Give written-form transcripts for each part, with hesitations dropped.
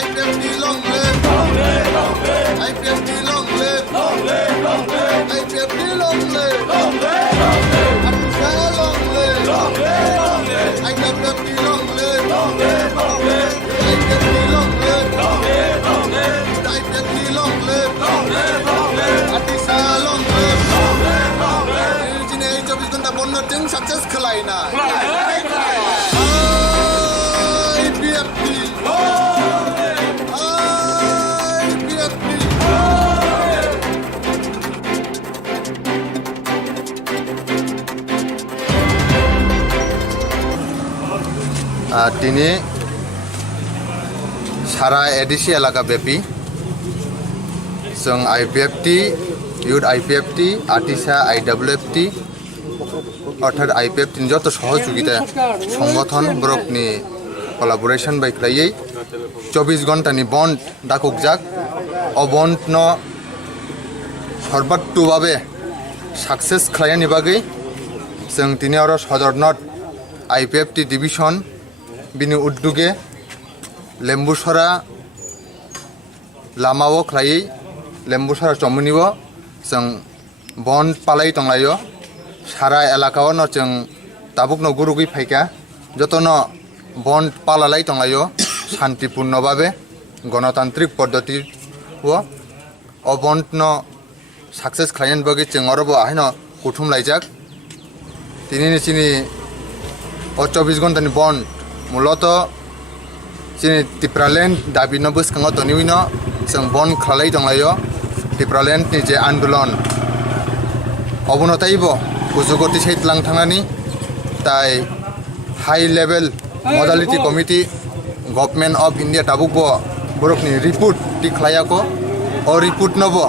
IPFT long live, long live, long live. IPFT long live, long live, long live. IPFT long live, long live, long live. Atisha long live, long live, long live. IPFT long live, long live, long live. IPFT long live, long live, long live. IPFT long live, long live, long live. Atisha long live, long live, long live. Ini 24 घंटा bonno ting success khalai na. IPFT. তিনি সারা ADC এলাকা ব্যাপী जों IPFT youth IPFT আটিসা IWFT অর্থাৎ IPFT যত সহযোগিতা সংগঠন ব্রকনি কোলাবোরেশন বাই খাইयै 24 ঘন্টানি বন্ড ডাকুকজাক অ বন্ড ন সর্বাত্মকভাবে সাকসেস খালাयनि बागै जों दिनै आरो सदरनट IPFT डिविजन बिनि उद्योगे लेम्बुसरा लामाव खालायै लेम्बुसरा चमुनिव जों बन्द पालाय दंलायो सारा एलाकाव न जों दाबुक न गुरुगै फायका जतन बन्द पालालाय दंलायो शान्तिपूर्ण भावे गणतान्त्रिक पद्धति अ बन्द न साक्सेस खालायनि बागै जों आरोबाव आहायन कुथुम लायजाक दिनैनि सिनि 24 घन्टानि बन्द मूलत जोंनि टिप्रालेण्ड दाबिनो बोसखाङाव तनिउनो जों बन्द खालाय दंलायो टिप्रालेण्डनि जे आन्दोलन अबनतायबो गोजौगति सैतलां थांनानै ताय high level modality committee government of India दाबुकबो बरकनि रिपोर्ट टिख्लायाको अ रिपोर्ट नबो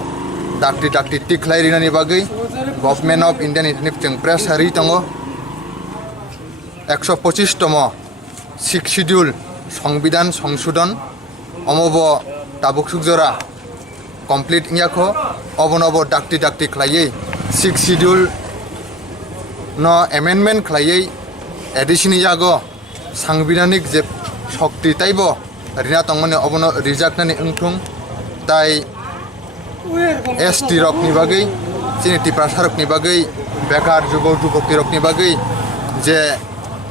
डाक्टी टिख्लायरिनानि बागै गभर्नमेन्ट अफ इन्डियानि जों प्रेस हारि दङ 125तम सिक्स शिड्यूल संविधान संशोधन अमब दाबुक सुगजरा कमप्लीट इयाखो अबनब डाक्टी खालायै सिक्स शिड्यूल न एमेन्डमेन्ट खालायै एडिशन जागो सांविधानिक जे शक्ति ताइब रिना तंगमने अबन रिजाक्टनानि ओंथुं ताइ एसटी रकनि बागै जोंनि टिप्रासा रकनि बागै बेकार जुबक रकनि बागै जे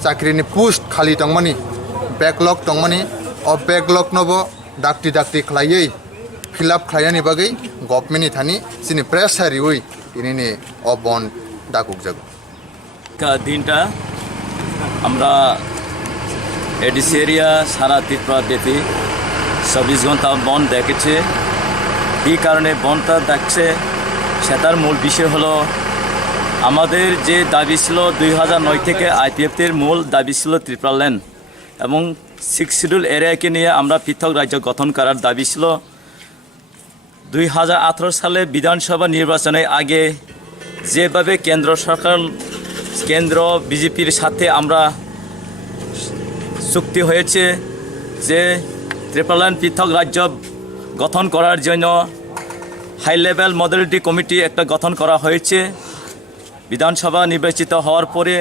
चाकरिनि पोस्ट खालि दंमानि बेकलग दंमानि अ बेकलग नबो डाक्टी खालायै फिलआप खालायनि बागै गभर्नमेन्टनि थानि जोंनि प्रेस हारियै दिनैनि अ बन्द डाकुक जागो দিনটা আমরা এডিসি এরিয়া সারা ত্রিপুরা ব্যাপী 24 ঘন্টা বন্ধ দেখেছে এই কারণে বন্ধটা দেখছে সেটার মূল বিষয় হলো আমাদের যে দাবি ছিল 2009 থেকে IPFTর মূল দাবি ছিল ত্রিপুরাল্যান্ড এবং 6 শিডিউল এরিয়াকে নিয়ে আমরা পৃথক রাজ্য গঠন করার দাবি ছিল 2018 সালে বিধানসভা নির্বাচনের আগে যেভাবে কেন্দ্র বিজেপির সাথে আমরা চুক্তি হয়েছে যে ত্রিপুরাল্যান্ড পৃথক রাজ্য গঠন করার জন্য হাই লেভেল মডেলিটি কমিটি একটা গঠন করা হয়েছে বিধানসভা নির্বাচিত হওয়ার পরে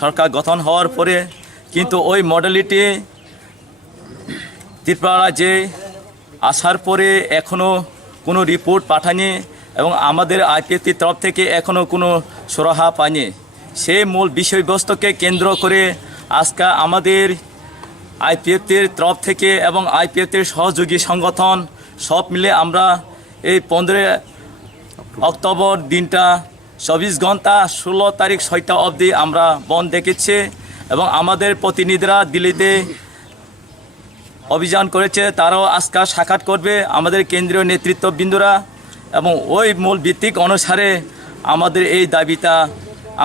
সরকার গঠন হওয়ার পরে কিন্তু ওই মডেলিটি ত্রিপুরা রাজ্যে আসার পরে এখনও কোনো রিপোর্ট পাঠায়নি এবং আমাদের IPFTর তরফ থেকে এখনও কোনো সুরাহা পায়নি সেই মূল বিষয়বস্তুকে কেন্দ্র করে আজকে আমাদের IPFTর তরফ থেকে এবং IPFTর সহযোগী সংগঠন সব মিলে আমরা এই 15 অক্টোবর দিনটা 24 ঘন্টা 16 তারিখ 6টা অবধি আমরা বন্ধ দেখেছি এবং আমাদের প্রতিনিধিরা দিল্লিতে অভিযান করেছে তারাও আজকে সাক্ষাৎ করবে আমাদের কেন্দ্রীয় নেতৃত্ববৃন্দরা এবং ওই মূল ভিত্তিক অনুসারে আমাদের এই দাবিটা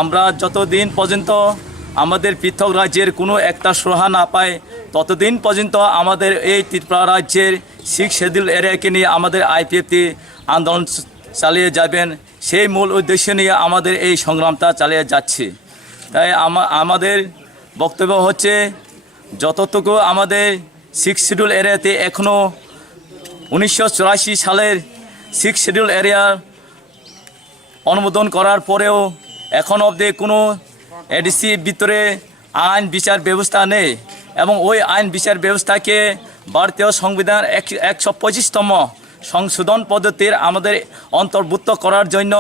আমরা যতদিন পর্যন্ত আমাদের পৃথক রাজ্যের কোনো একটা সুরাহা না পায় ততদিন পর্যন্ত আমাদের এই ত্রিপুরা রাজ্যের 6 শিডিউল এরিয়াকে নিয়ে আমাদের IPFT আন্দোলন চালিয়ে যাবেন সেই মূল উদ্দেশ্য নিয়ে আমাদের এই সংগ্রামটা চালিয়ে যাচ্ছি তাই আমাদের বক্তব্য হচ্ছে যতটুকু আমাদের 6 শিডিউল এরিয়াতে এখনও 1984 সালের 6 শিডিউল এরিয়া অনুমোদন করার পরেও এখন অবধি কোনো এডিসি ভিতরে আইন বিচার ব্যবস্থা নেই এবং ওই আইন বিচার ব্যবস্থাকে ভারতীয় সংবিধান 125তম সংশোধন পদ্ধতির আমাদের অন্তর্ভুক্ত করার জন্য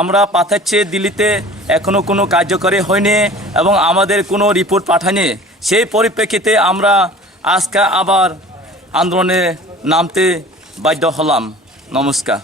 আমরা পাঠাচ্ছি দিল্লিতে, এখনও কোনো কার্যকরী হয়নি এবং আমাদের কোনো রিপোর্ট পাঠায়নি। সেই পরিপ্রেক্ষিতে আমরা আজকে আবার আন্দোলনে নামতে বাধ্য হলাম। নমস্কার।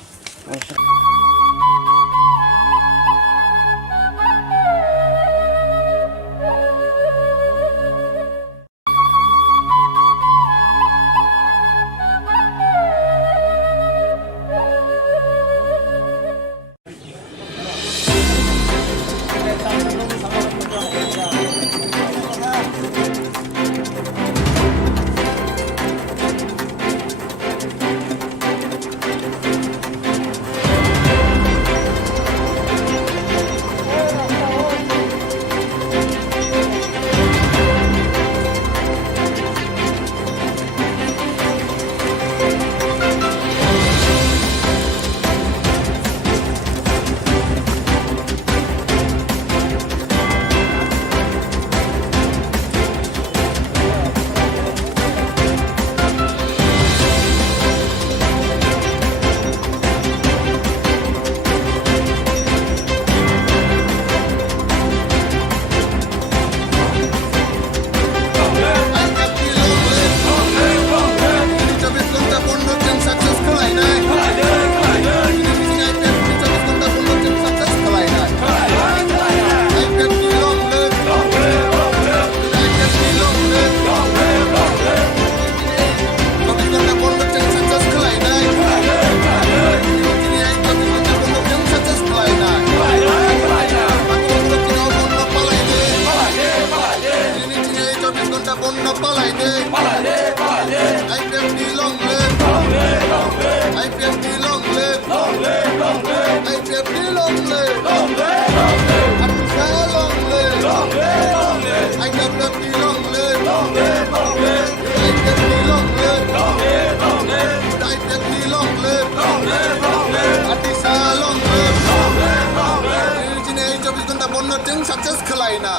Success Kalina.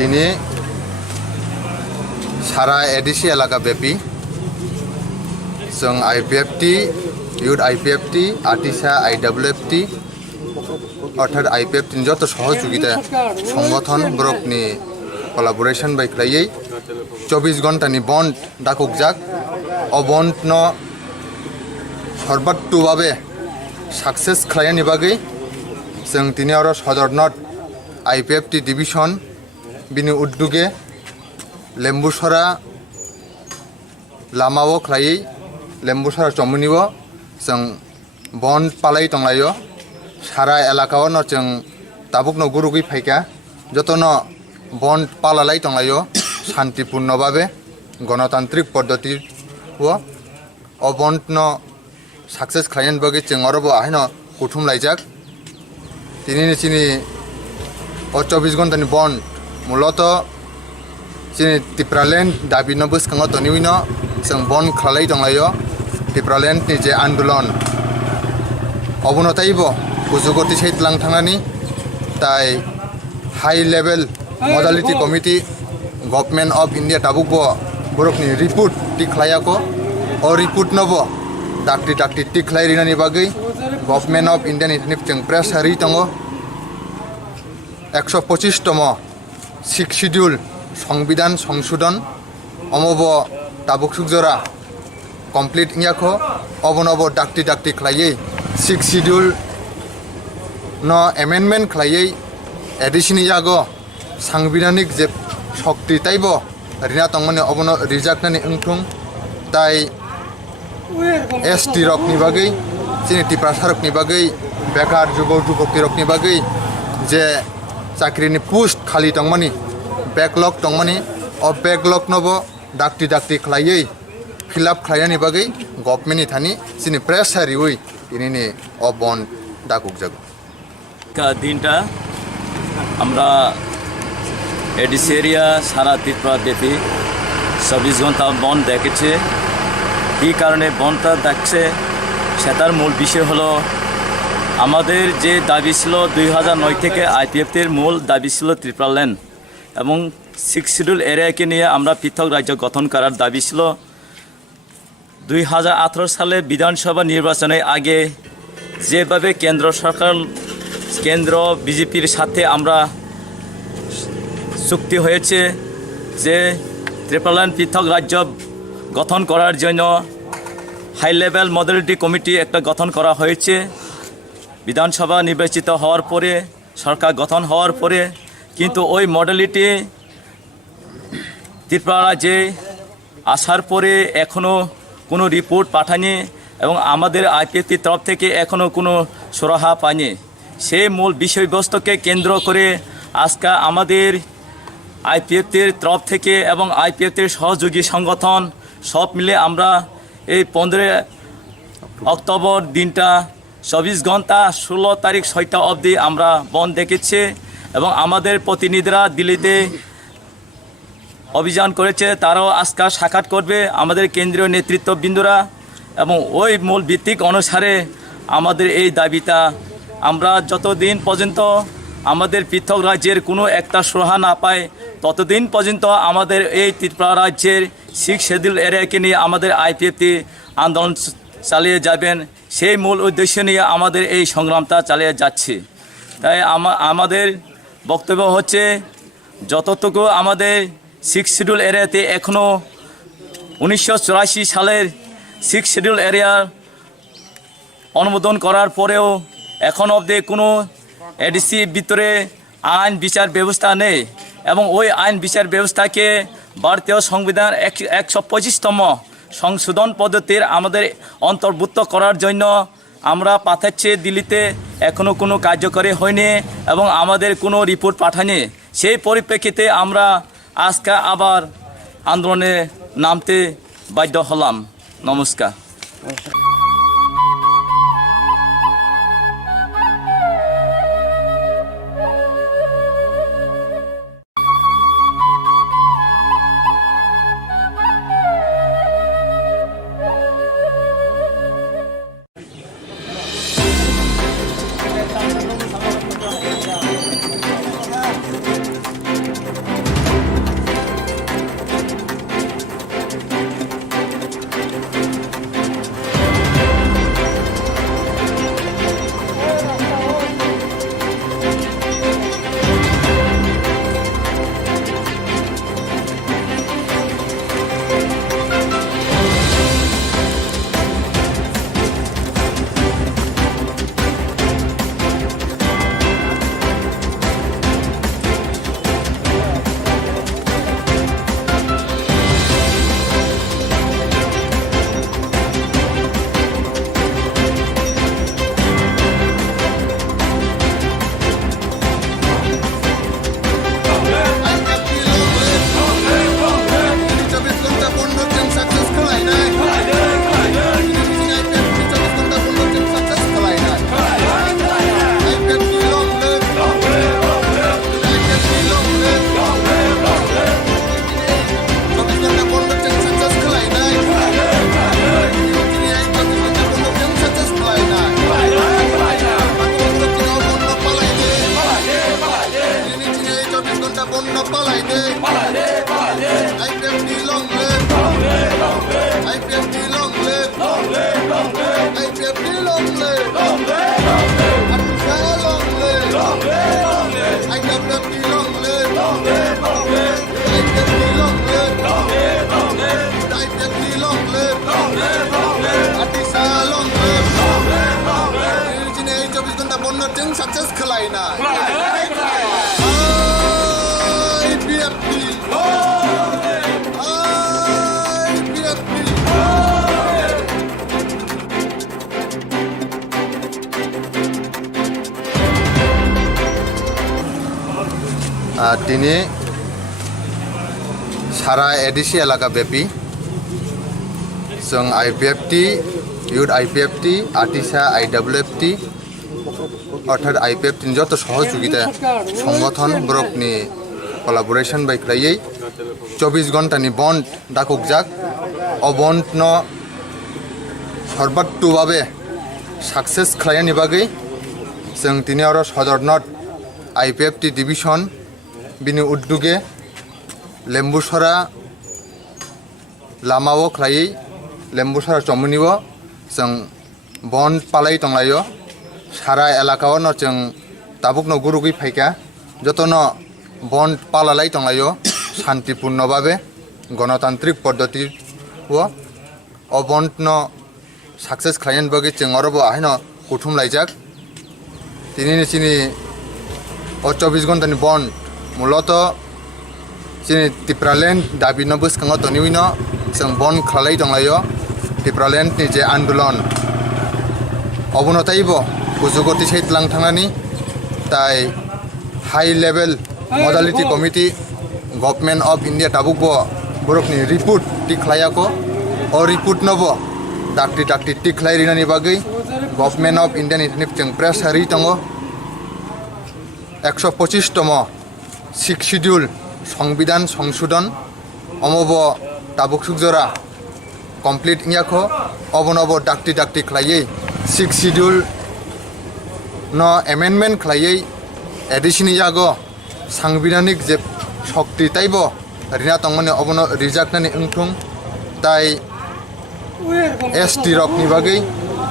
दिनै सारा एडिसि एलाका ब्यापी जों आईपीएफटी इउथ आईपीएफटी आर्टिसा आईडब्लिउएफटी अर्थात आईपीएफटी যত সহযোগিতা সংগঠন ব্রকনি কোলাবোরেশন বাই খাইयै 24 ঘণ্টানি বন্ড ডাকুকজাক অ বন্ড ন সর্বাত্মকভাবে সাকসেস খাইয়ানি বাগै जों दिनै आरो सदरनट आईपीएफटी डिविजन बिनि उद्योगे लेम्बुसरा लामाओ खायै लेम्बुसरा चमुनिओ जों बन्द पालाय दंलायो सारा एलाकाओ न जों दाबुकनो गुरुगै फायका जतन बन्द पालालाय दंलायो शान्तिपूर्ण भावे गणतान्त्रिक पद्धति अ बन्द न साक्सेस खायन बागै जों अरबो आहायन कुथुम लायजाक दिनैनि चिनि 24 घन्टानि बन्द मूलत चिनि टिप्रालेण्ड दाबिनो बोसखाङो तनिविनो जों बन्द खालाय दंलायो टिप्रालेण्डनि जे आन्दोलन अबनतायबो गोजौगति सैतलां थांनानै ताय high level modality committee government of India दाबुकबो बरकनि रिपोर्ट टिख्लायाको अ रिपोर्ट नबो डाक्टि डाक्टि टिख्लायरिनानि बागै गभर्नमेन्ट अफ इन्डियानि जों प्रेस हारि दङ 125तम सिक्स शिड्यूल संविधान संशोधन अमब दाबुक सुकजरा कमप्लीट इयाखो अबनब डाक्टि डाक्टि खायै सिक्स शिड्यूल न एमेन्डमेन्ट खायै एडिशननि जागो सांबिधानिक जे शक्ति ताइब रिना तंगमाने अबन रिजाक्टनानि ओंथुं ताइ एसटी रकनि बागै जोंनि टिप्रासा रकनि बागै बेकार जुगौ जुगति रकनि बागै जे चाकरिनि पोस्ट खालि दंमानि बेकलग दंमानि अ बेकलग नबो डाक्टि डाक्टि खायै फिलआप खालायनानि बागै गभर्नमेन्टनि थानि जोंनि प्रेस हारियै इनिनि अ बन्द दाकुक जागो দিনটা আমরা এডিসি এরিয়া সারা ত্রিপুরা ব্যাপী 24 ঘন্টা বন্ধ দেখেছে। কী কারণে বন্ধটা দেখছে সেটার মূল বিষয় হলো আমাদের যে দাবি ছিল 2009 থেকে আইপিএফটির মূল দাবি ছিল ত্রিপুরা ল্যান্ড এবং 6 শিডিউল এরিয়াকে নিয়ে আমরা পৃথক রাজ্য গঠন করার দাবি ছিল। 2018 সালে বিধানসভা নির্বাচনের আগে যেভাবে কেন্দ্র সরকার কেন্দ্র বিজেপির সাথে আমরা চুক্তি হয়েছে যে ত্রিপুরা ল্যান্ড পৃথক রাজ্য গঠন করার জন্য হাই লেভেল মডেলিটি কমিটি একটা গঠন করা হয়েছে। বিধানসভা নির্বাচিত হওয়ার পরে সরকার গঠন হওয়ার পরে কিন্তু ওই মডেলিটি ত্রিপুরা রাজ্যে আসার পরে এখনও কোনো রিপোর্ট পাঠায়নি এবং আমাদের আইপিএফটির তরফ থেকে এখনও কোনো সুরাহা পায়নি। সেই মূল বিষয়বস্তুকে কেন্দ্র করে আজকে আমাদের আইপিএফটির তরফ থেকে এবং আইপিএফটির সহযোগী সংগঠন সব মিলে আমরা এই 15 অক্টোবর দিনটা 24 ঘন্টা 16 তারিখ 6টা অবধি আমরা বন্ধ দেখেছি এবং আমাদের প্রতিনিধিরা দিল্লিতে অভিযান করেছে, তারাও আজকে সাক্ষাৎ করবে আমাদের কেন্দ্রীয় নেতৃত্ববৃন্দরা এবং ওই মূল ভিত্তিক অনুসারে আমাদের এই দাবিটা আমরা যতদিন পর্যন্ত আমাদের পৃথক রাজ্যের কোনো একটা সুরাহা না পায় ততদিন পর্যন্ত আমাদের এই ত্রিপুরা রাজ্যের 6 শিডিউল এরিয়াকে নিয়ে আমাদের আইপিএফটি আন্দোলন চালিয়ে যাবেন। সেই মূল উদ্দেশ্য নিয়ে আমাদের এই সংগ্রামটা চালিয়ে যাচ্ছে। তাই আমাদের বক্তব্য হচ্ছে যতটুকু আমাদের 6 শিডিউল এরিয়াতে এখনও 1984 সালের 6 শিডিউল এরিয়া অনুমোদন করার পরেও এখন অবধি কোনো এডিসি ভিতরে আইন বিচার ব্যবস্থা নেই এবং ওই আইন বিচার ব্যবস্থাকে ভারতীয় সংবিধান 125তম সংশোধন পদ্ধতির আমাদের অন্তর্ভুক্ত করার জন্য আমরা পাঠাচ্ছি দিল্লিতে, এখনও কোনো কার্যকরী হয়নি এবং আমাদের কোনো রিপোর্ট পাঠায়নি। সেই পরিপ্রেক্ষিতে আমরা আজকে আবার আন্দোলনে নামতে বাধ্য হলাম। নমস্কার। Success Kalina. दिनै सारा एडिसि एलाका ब्यापी जों आईपीएफटी इउथ आईपीएफटी आर्टिसा आईडब्लिउएफटी अर्थात आईपीएफटी যত সহযোগিতা সংগঠন ব্লকনি collaboration by khlaiei 24 ঘন্টা ni bond dakukjak o bond no সর্বাত্মক ভাবে সাকসেস খালাইনি বাগै जों दिनै आरो सदर नर्थ IPFT डिविजन बिनि उद्योगे लेम्बुसरा लामाओ खालायै लेम्बुसरा चमुनिओ जों बन पालाय दंलायो सारा एलाकाओ न जों ताबुकनो गुरुगै फायका जतनो बन पालालाय दंलायो शान्तिपूर्ण भावे गणतान्त्रिक पद्धति ओ बन न साक्सेस खालायनि बागै जों आरोबाव आहायनो कुथुम लायजाक दिनैनि जोंनि 24 घन्टानि बन्द मूलत जोंनि टिप्रालेण्ड दाबिनो बोसखाङाव तनिउनो जों बन्द खालाय दंलायो टिप्रालेण्डनि जे आन्दोलन अबनतायबो गोजौगति सैतलां थांनानै ताय high level modality committee government of India ताबुकबो बरफनि रिपोर्ट टिख्लायाको अ रिपोर्ट नबो डाक्टी डाक्टी टिख्लायरिनानि बागै गभर्नमेन्ट अफ इन्डियानि जों प्रेस हारि दङ 125तम 6 शिड्यूल संविधान संशोधन अमब ताबुक सुकजरा कमप्लीट इयाखो अबनब डाक्टी डाक्टी खालायै 6 शिड्यूल न एमेन्डमेन्ट खालायै एडिशन यागो सांविधानिक जे शक्ति ताइबो रिना तंगमने अबनो रिजाक्टनानि ओंथुं ताइ एसटी रकनि बागै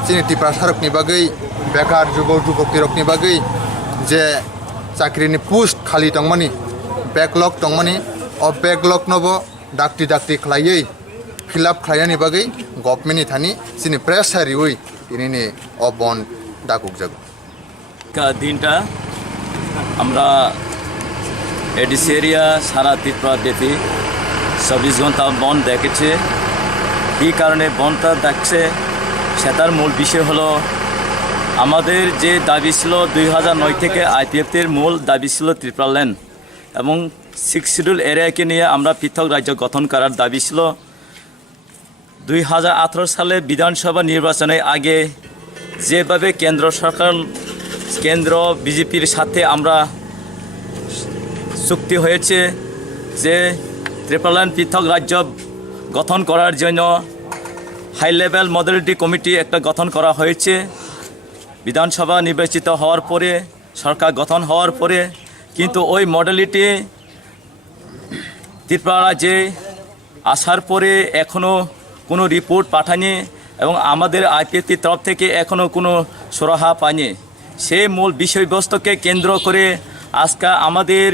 जोंनि टिप्रासा रकनि बागै बेकार जुगौ जुगक्ति रकनि बागै जे चाकरिनि पोस्ट खालि दंमानि बेकलग दंमानि अ बेकलग नबो डाक्टी डाक्टी खालायै फिलआप खालायनानि बागै गभर्नमेन्टनि थानि जोंनि प्रेस हारियै दिनैनि अ बन्द दाकुकजागो দিনটা আমরা এডিসি এরিয়া সারা ত্রিপুরা ব্যাপী 24 ঘন্টা বন্ধ দেখেছে এই কারণে বন্ধটা দেখছে সেটার মূল বিষয় হলো আমাদের যে দাবি ছিল 2009 থেকে IPFTর মূল দাবি ছিল ত্রিপুরাল্যান্ড এবং 6 শিডিউল এরিয়াকে নিয়ে আমরা পৃথক রাজ্য গঠন করার দাবি ছিল 2018 সালে বিধানসভা নির্বাচনের আগে যেভাবে কেন্দ্র সরকার কেন্দ্র বিজেপির সাথে আমরা চুক্তি হয়েছে যে ত্রিপুরাল্যান্ড পৃথক রাজ্য গঠন করার জন্য হাই লেভেল মডেলিটি কমিটি একটা গঠন করা হয়েছে বিধানসভা নির্বাচিত হওয়ার পরে সরকার গঠন হওয়ার পরে কিন্তু ওই মডেলিটি ত্রিপুরা রাজ্যে আসার পরে এখনও কোনো রিপোর্ট পাঠায়নি এবং আমাদের IPFTর তরফ থেকে এখনও কোনো সুরাহা পায়নি সেই মূল বিষয়বস্তুকে কেন্দ্র করে আজকে আমাদের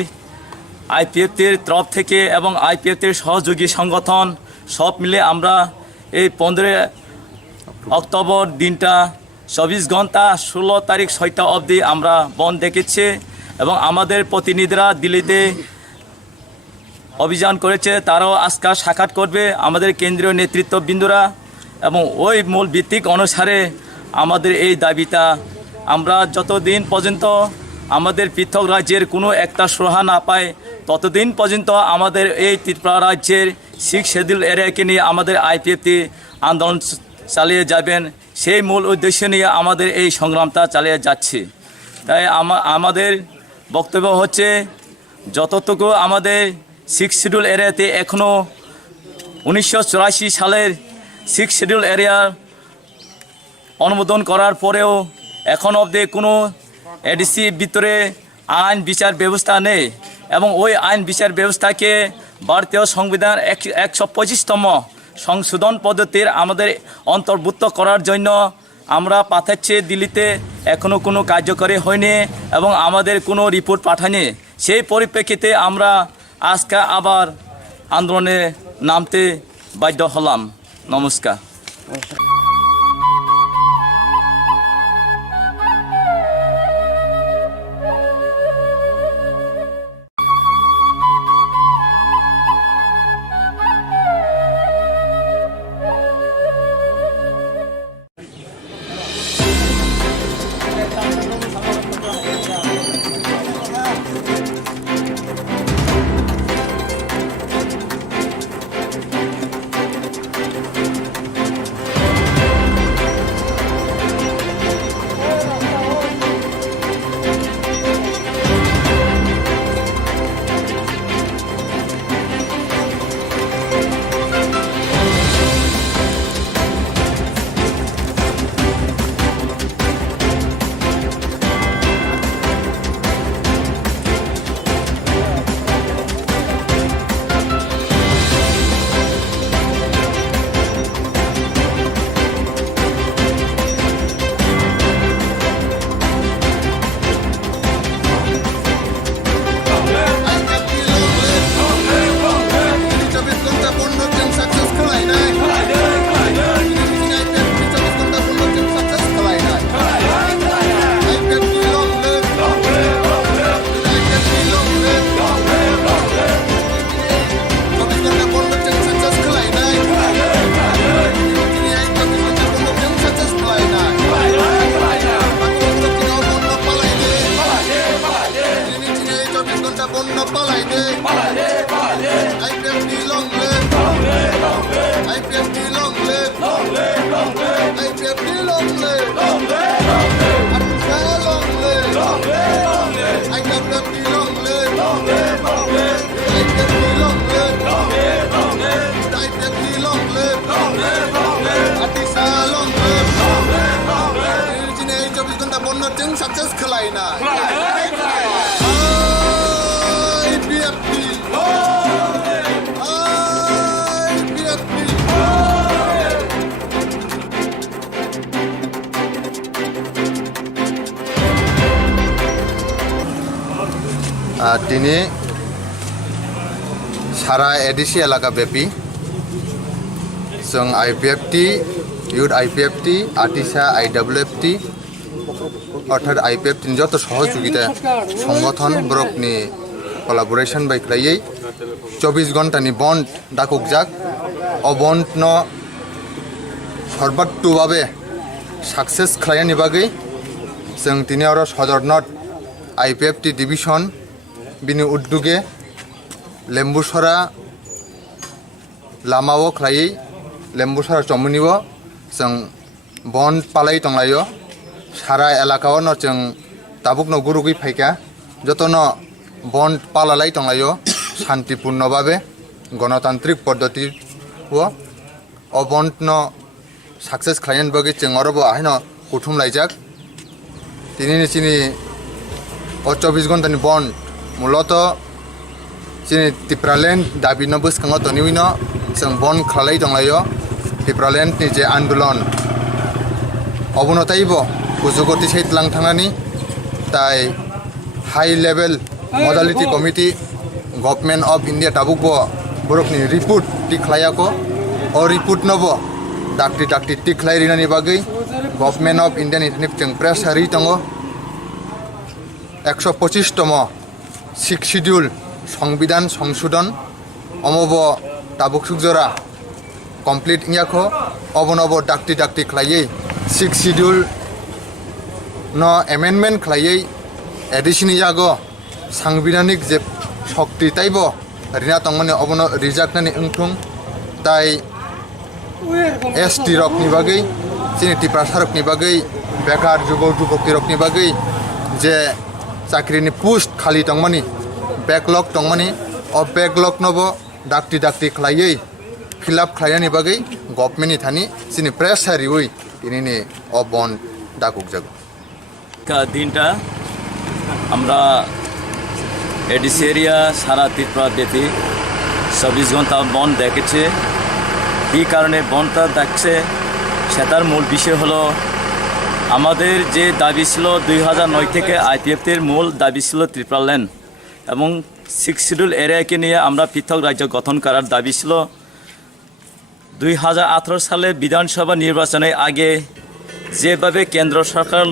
IPFTর তরফ থেকে এবং IPFTর সহযোগী সংগঠন সব মিলে আমরা এই 15 অক্টোবর দিনটা 24 ঘন্টা 16 তারিখ 6টা অবধি আমরা বন্ধ দেখেছি এবং আমাদের প্রতিনিধিরা দিল্লিতে অভিযান করেছে তারাও আজকে সাক্ষাৎ করবে আমাদের কেন্দ্রীয় নেতৃত্ববৃন্দরা এবং ওই মূল ভিত্তিক অনুসারে আমাদের এই দাবিটা আমরা যতদিন পর্যন্ত আমাদের পৃথক রাজ্যের কোনো একটা সুরাহা না পায় ততদিন পর্যন্ত আমাদের এই ত্রিপুরা রাজ্যের 6 শিডিউল এরিয়াকে নিয়ে আমাদের IPFT আন্দোলন চালিয়ে যাবেন সেই মূল উদ্দেশ্য নিয়ে আমাদের এই সংগ্রামটা চালিয়ে যাচ্ছে তাই আমাদের বক্তব্য হচ্ছে যতটুকু আমাদের 6 শিডিউল এরিয়াতে এখনও 1984 সালের 6 শিডিউল এরিয়া অনুমোদন করার পরেও এখন অবধি কোনো এডিসি ভিতরে আইন বিচার ব্যবস্থা নেই এবং ওই আইন বিচার ব্যবস্থাকে ভারতীয় সংবিধান 125তম সংশোধন পদ্ধতির আমাদের অন্তর্ভুক্ত করার জন্য আমরা পাঠাচ্ছি দিল্লিতে এখনও কোনো কার্যকরী হয়নি এবং আমাদের কোনো রিপোর্ট পাঠায়নি সেই পরিপ্রেক্ষিতে আমরা আজকে আবার আন্দোলনে নামতে বাধ্য হলাম নমস্কার IPFT long live, long live, long live. IPFT long live, long live, long live. IPFT long live, long live, long live. Atisha long live, long live, long live. IPFT long live, long live, long live. IPFT long live, long live, long live. IPFT long live, long live, long live. Atisha long live, long live, long live. Ini 24 घंटा बन्द जों success खालायना IPFT दिनै सारा ADC एलाका ब्यापी जों IPFT youth IPFT आतिसा IWFT अर्थात IPFT যত সহযোগিতা সংগঠন ব্রকনি কোলাবোরেশন বাই খাইयै 24 ঘন্টানি বন্ড ডাকুকজাক অ বন্ড ন সর্বাত্মকভাবে সাকসেস খালাयनि बागै जों दिनै आरो सदरनट IPFT डिविजन बिनि उद्योगे लेम्बुसरा लामाओ खालायै लेम्बुसरा चमुनिबो जों बन्द पालाय दंलायो सारा एलाकाओ न जों दाबुकनो गुरुगै फायका जतनो बन्द पालालाय दंलायो शान्तिपूर्ण भावे गणतान्त्रिक पद्धति अ बन्द न सक्सेस खालायनि बागै जों अरबो आहायनो कुथुम लायजाक दिनैनि चिनि 24 घन्टानि बन्द मूलत जोंनि टिप्रालेण्ड दाबिनो बोसखाङाव तनिउनो जों बन्द खालाय दंलायो टिप्रालेण्डनि जे आन्दोलन अबनतायबो गोजौगति सैतलां थांनानै ताय high level modality committee government of India दाबुकबो बरकनि रिपोर्ट टिख्लायाको अ रिपोर्ट नबो डाक्टि डाक्टि टिख्लायरिनानि बागै गभर्नमेन्ट अफ इन्डियानि जों प्रेस हारि दङ 125तम सिक्स शिड्यूल संविधान संशोधन अमब दाबुकसुकजरा कमप्लीट इयाखो अबनब डाक्टि डाक्टि खालायै सिक्स शिड्यूल न एमेन्डमेन्ट खालायै एडिशन यागो सांविधानिक जे शक्ति ताइबो रिना तंगमानि अबन रिजाक्टनानि ओंथुं ताइ एसटी रकनि बागै जोंनि टिप्रा रकनि बागै बेकार जुगौ जुगकि रकनि बागै जे चाकरिनि पोस्ट खालि दंमानि बेकलग दंमानि अ बेकलग नबो डाक्टि डाक्टि खालायै फिलआप खालायनानि बागै गभर्नमेन्टनि थानि जोंनि प्रेस हारियै दिनैनि अ बन्द डाकुक जागो দিনটা আমরা এডিসি এরিয়া সারা ত্রিপুরা ব্যাপী 24 ঘন্টা বন্ধ দেখেছে কী কারণে বন্ধটা দেখছে সেটার মূল বিষয় হলো আমাদের যে দাবি ছিল 2009 থেকে IPFTর মূল দাবি ছিল ত্রিপুরাল্যান্ড এবং 6 শিডিউল এরিয়াকে নিয়ে আমরা পৃথক রাজ্য গঠন করার দাবি ছিল 2018 সালে বিধানসভা নির্বাচনের আগে যেভাবে কেন্দ্র সরকার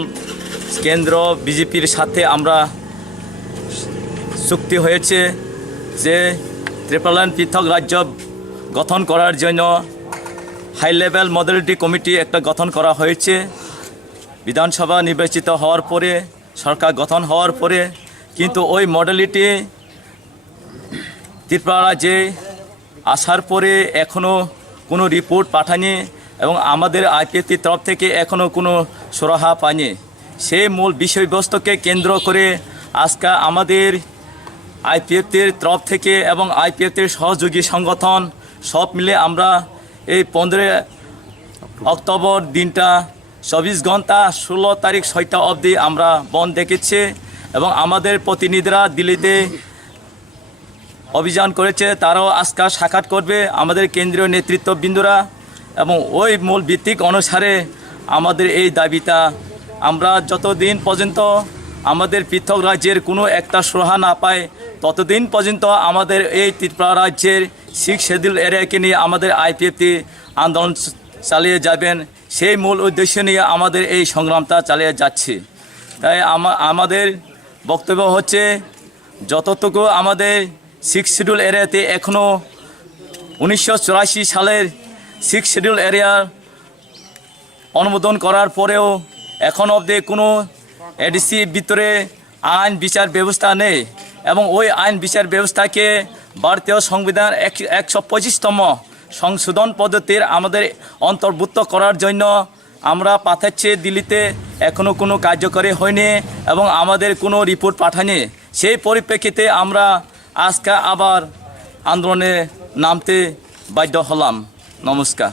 কেন্দ্র বিজেপির সাথে আমরা চুক্তি হয়েছে যে ত্রিপুরাল্যান্ড পৃথক রাজ্য গঠন করার জন্য হাই লেভেল মডেলিটি কমিটি একটা গঠন করা হয়েছে বিধানসভা নির্বাচিত হওয়ার পরে সরকার গঠন হওয়ার পরে কিন্তু ওই মডেলিটি ত্রিপুরা রাজ্যে আসার পরে এখনও কোনো রিপোর্ট পাঠায়নি এবং আমাদের IPFTর তরফ থেকে এখনও কোনো সুরাহা পায়নি সেই মূল বিষয়বস্তুকে কেন্দ্র করে আজকে আমাদের IPFTর তরফ থেকে এবং IPFTর সহযোগী সংগঠন সব মিলে আমরা এই 15 অক্টোবর দিনটা 24 ঘন্টা 16 তারিখ 6টা অবধি আমরা বন্ধ দেখেছি এবং আমাদের প্রতিনিধিরা দিল্লিতে অভিযান করেছে তারাও আজকে সাক্ষাৎ করবে আমাদের কেন্দ্রীয় নেতৃত্ববৃন্দরা এবং ওই মূল ভিত্তিক অনুসারে আমাদের এই দাবিটা আমরা যতদিন পর্যন্ত আমাদের পৃথক রাজ্যের কোনো একটা সুরাহা না পায় ততদিন পর্যন্ত আমাদের এই ত্রিপুরা রাজ্যের 6 শিডিউল এরিয়াকে নিয়ে আমাদের IPFT আন্দোলন চালিয়ে যাবেন সেই মূল উদ্দেশ্য নিয়ে আমাদের এই সংগ্রামটা চালিয়ে যাচ্ছে তাই আমাদের বক্তব্য হচ্ছে যতটুকু আমাদের 6 শিডিউল এরিয়াতে এখনও 1984 সালের 6 শিডিউল এরিয়া অনুমোদন করার পরেও এখন অবধি কোনো এডিসি ভিতরে আইন বিচার ব্যবস্থা নেই এবং ওই আইন বিচার ব্যবস্থাকে ভারতীয় সংবিধান 125তম সংশোধন পদ্ধতির আমাদের অন্তর্ভুক্ত করার জন্য আমরা পাঠাচ্ছি দিল্লিতে, এখনও কোনো কার্যকরী হয়নি এবং আমাদের কোনো রিপোর্ট পাঠায়নি। সেই পরিপ্রেক্ষিতে আমরা আজকে আবার আন্দোলনে নামতে বাধ্য হলাম। নমস্কার।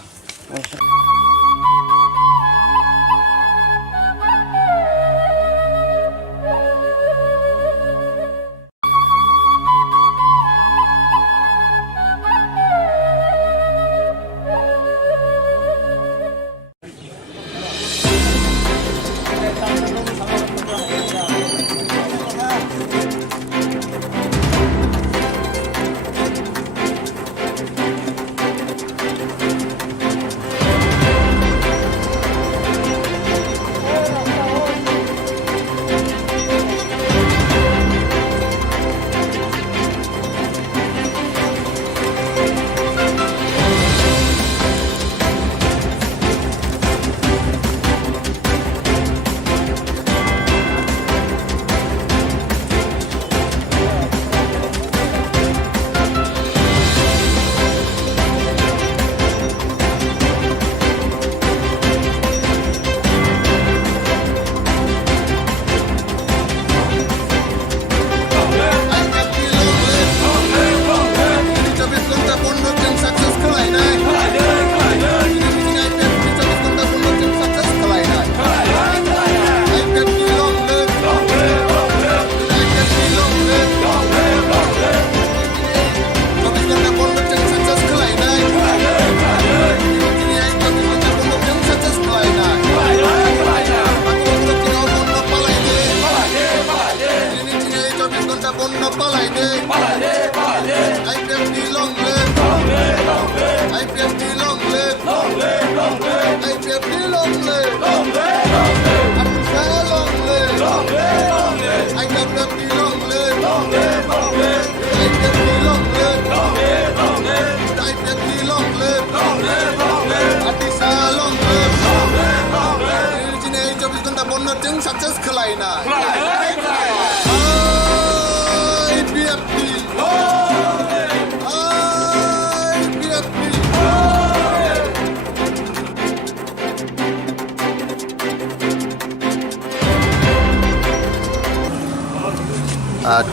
Success Kalina.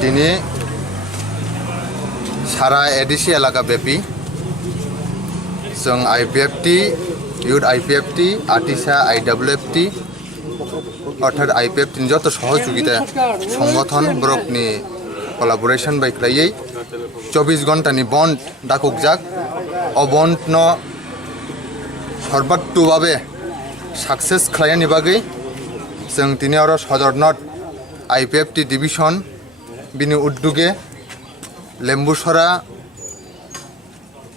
दिनै सारा एडिसि एलाका ब्यापी जों IPFT, इउथ IPFT, आर्टिसा IWFT অর্থাৎ IPFT যত সহযোগিতা সংগঠন ব্রকনি কোলাবোরেশন বাই খাইयै 24 ঘণ্টানি বন্ড ডাকুকজাক অ বন্ড ন সর্বাত্মকভাবে সাকসেস খালাইনি বাগै जों दिनै आरो सदरनट IPFT डिविजन बिनि उद्योगे लेम्बुसरा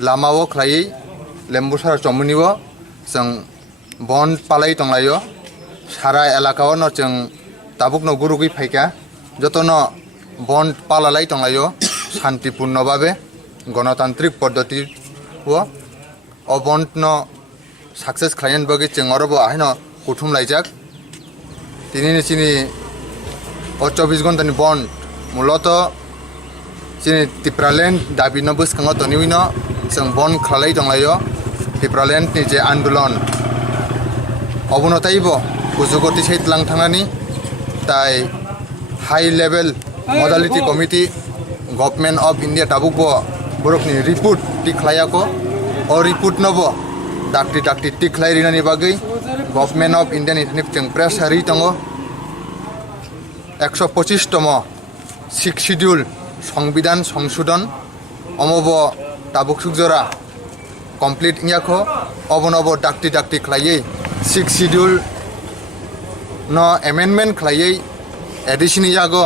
लामाओ खालायै लेम्बुसरा चमुनिबो जों बन्द पालाय दंलायो सारा एलाकाओ न जों दाबुकनो गुरुगै फायका जतनो बन्द पालालाय दंलायो शान्तिपूर्ण भावे गणतान्त्रिक पद्धति अ बन्द न साक्सेस खालायन बागै जों अरबो आहायन कुथुम लायजाक दिनैनि चिनि 24 घन्टानि बन्द मूलत चिनि टिप्रालेण्ड दाबिनो बोसखाङाव तनिउनो जों बन्द खालाय दंलायो टिप्रालेण्डनि जे आन्दोलन अबनतायबो गोजौगति सैतलां थांनानै ताय high level modality committee government of India दाबुकबो बरकनि रिपोर्ट टिख्लायाको अ रिपोर्ट नबो डाक्टि डाक्टि टिख्लायरिनानि बागै गभर्नमेन्ट अफ इन्डियानि जों प्रेस हारि दङ 125तम 6 शिड्यूल संविधान संशोधन अमब दाबुक सुगजरा कमप्लीट इयाखो अबनब डाक्टि डाक्टि खालायै 6 शिड्यूल न एमेन्डमेन्ट खालायै एडिशन यागो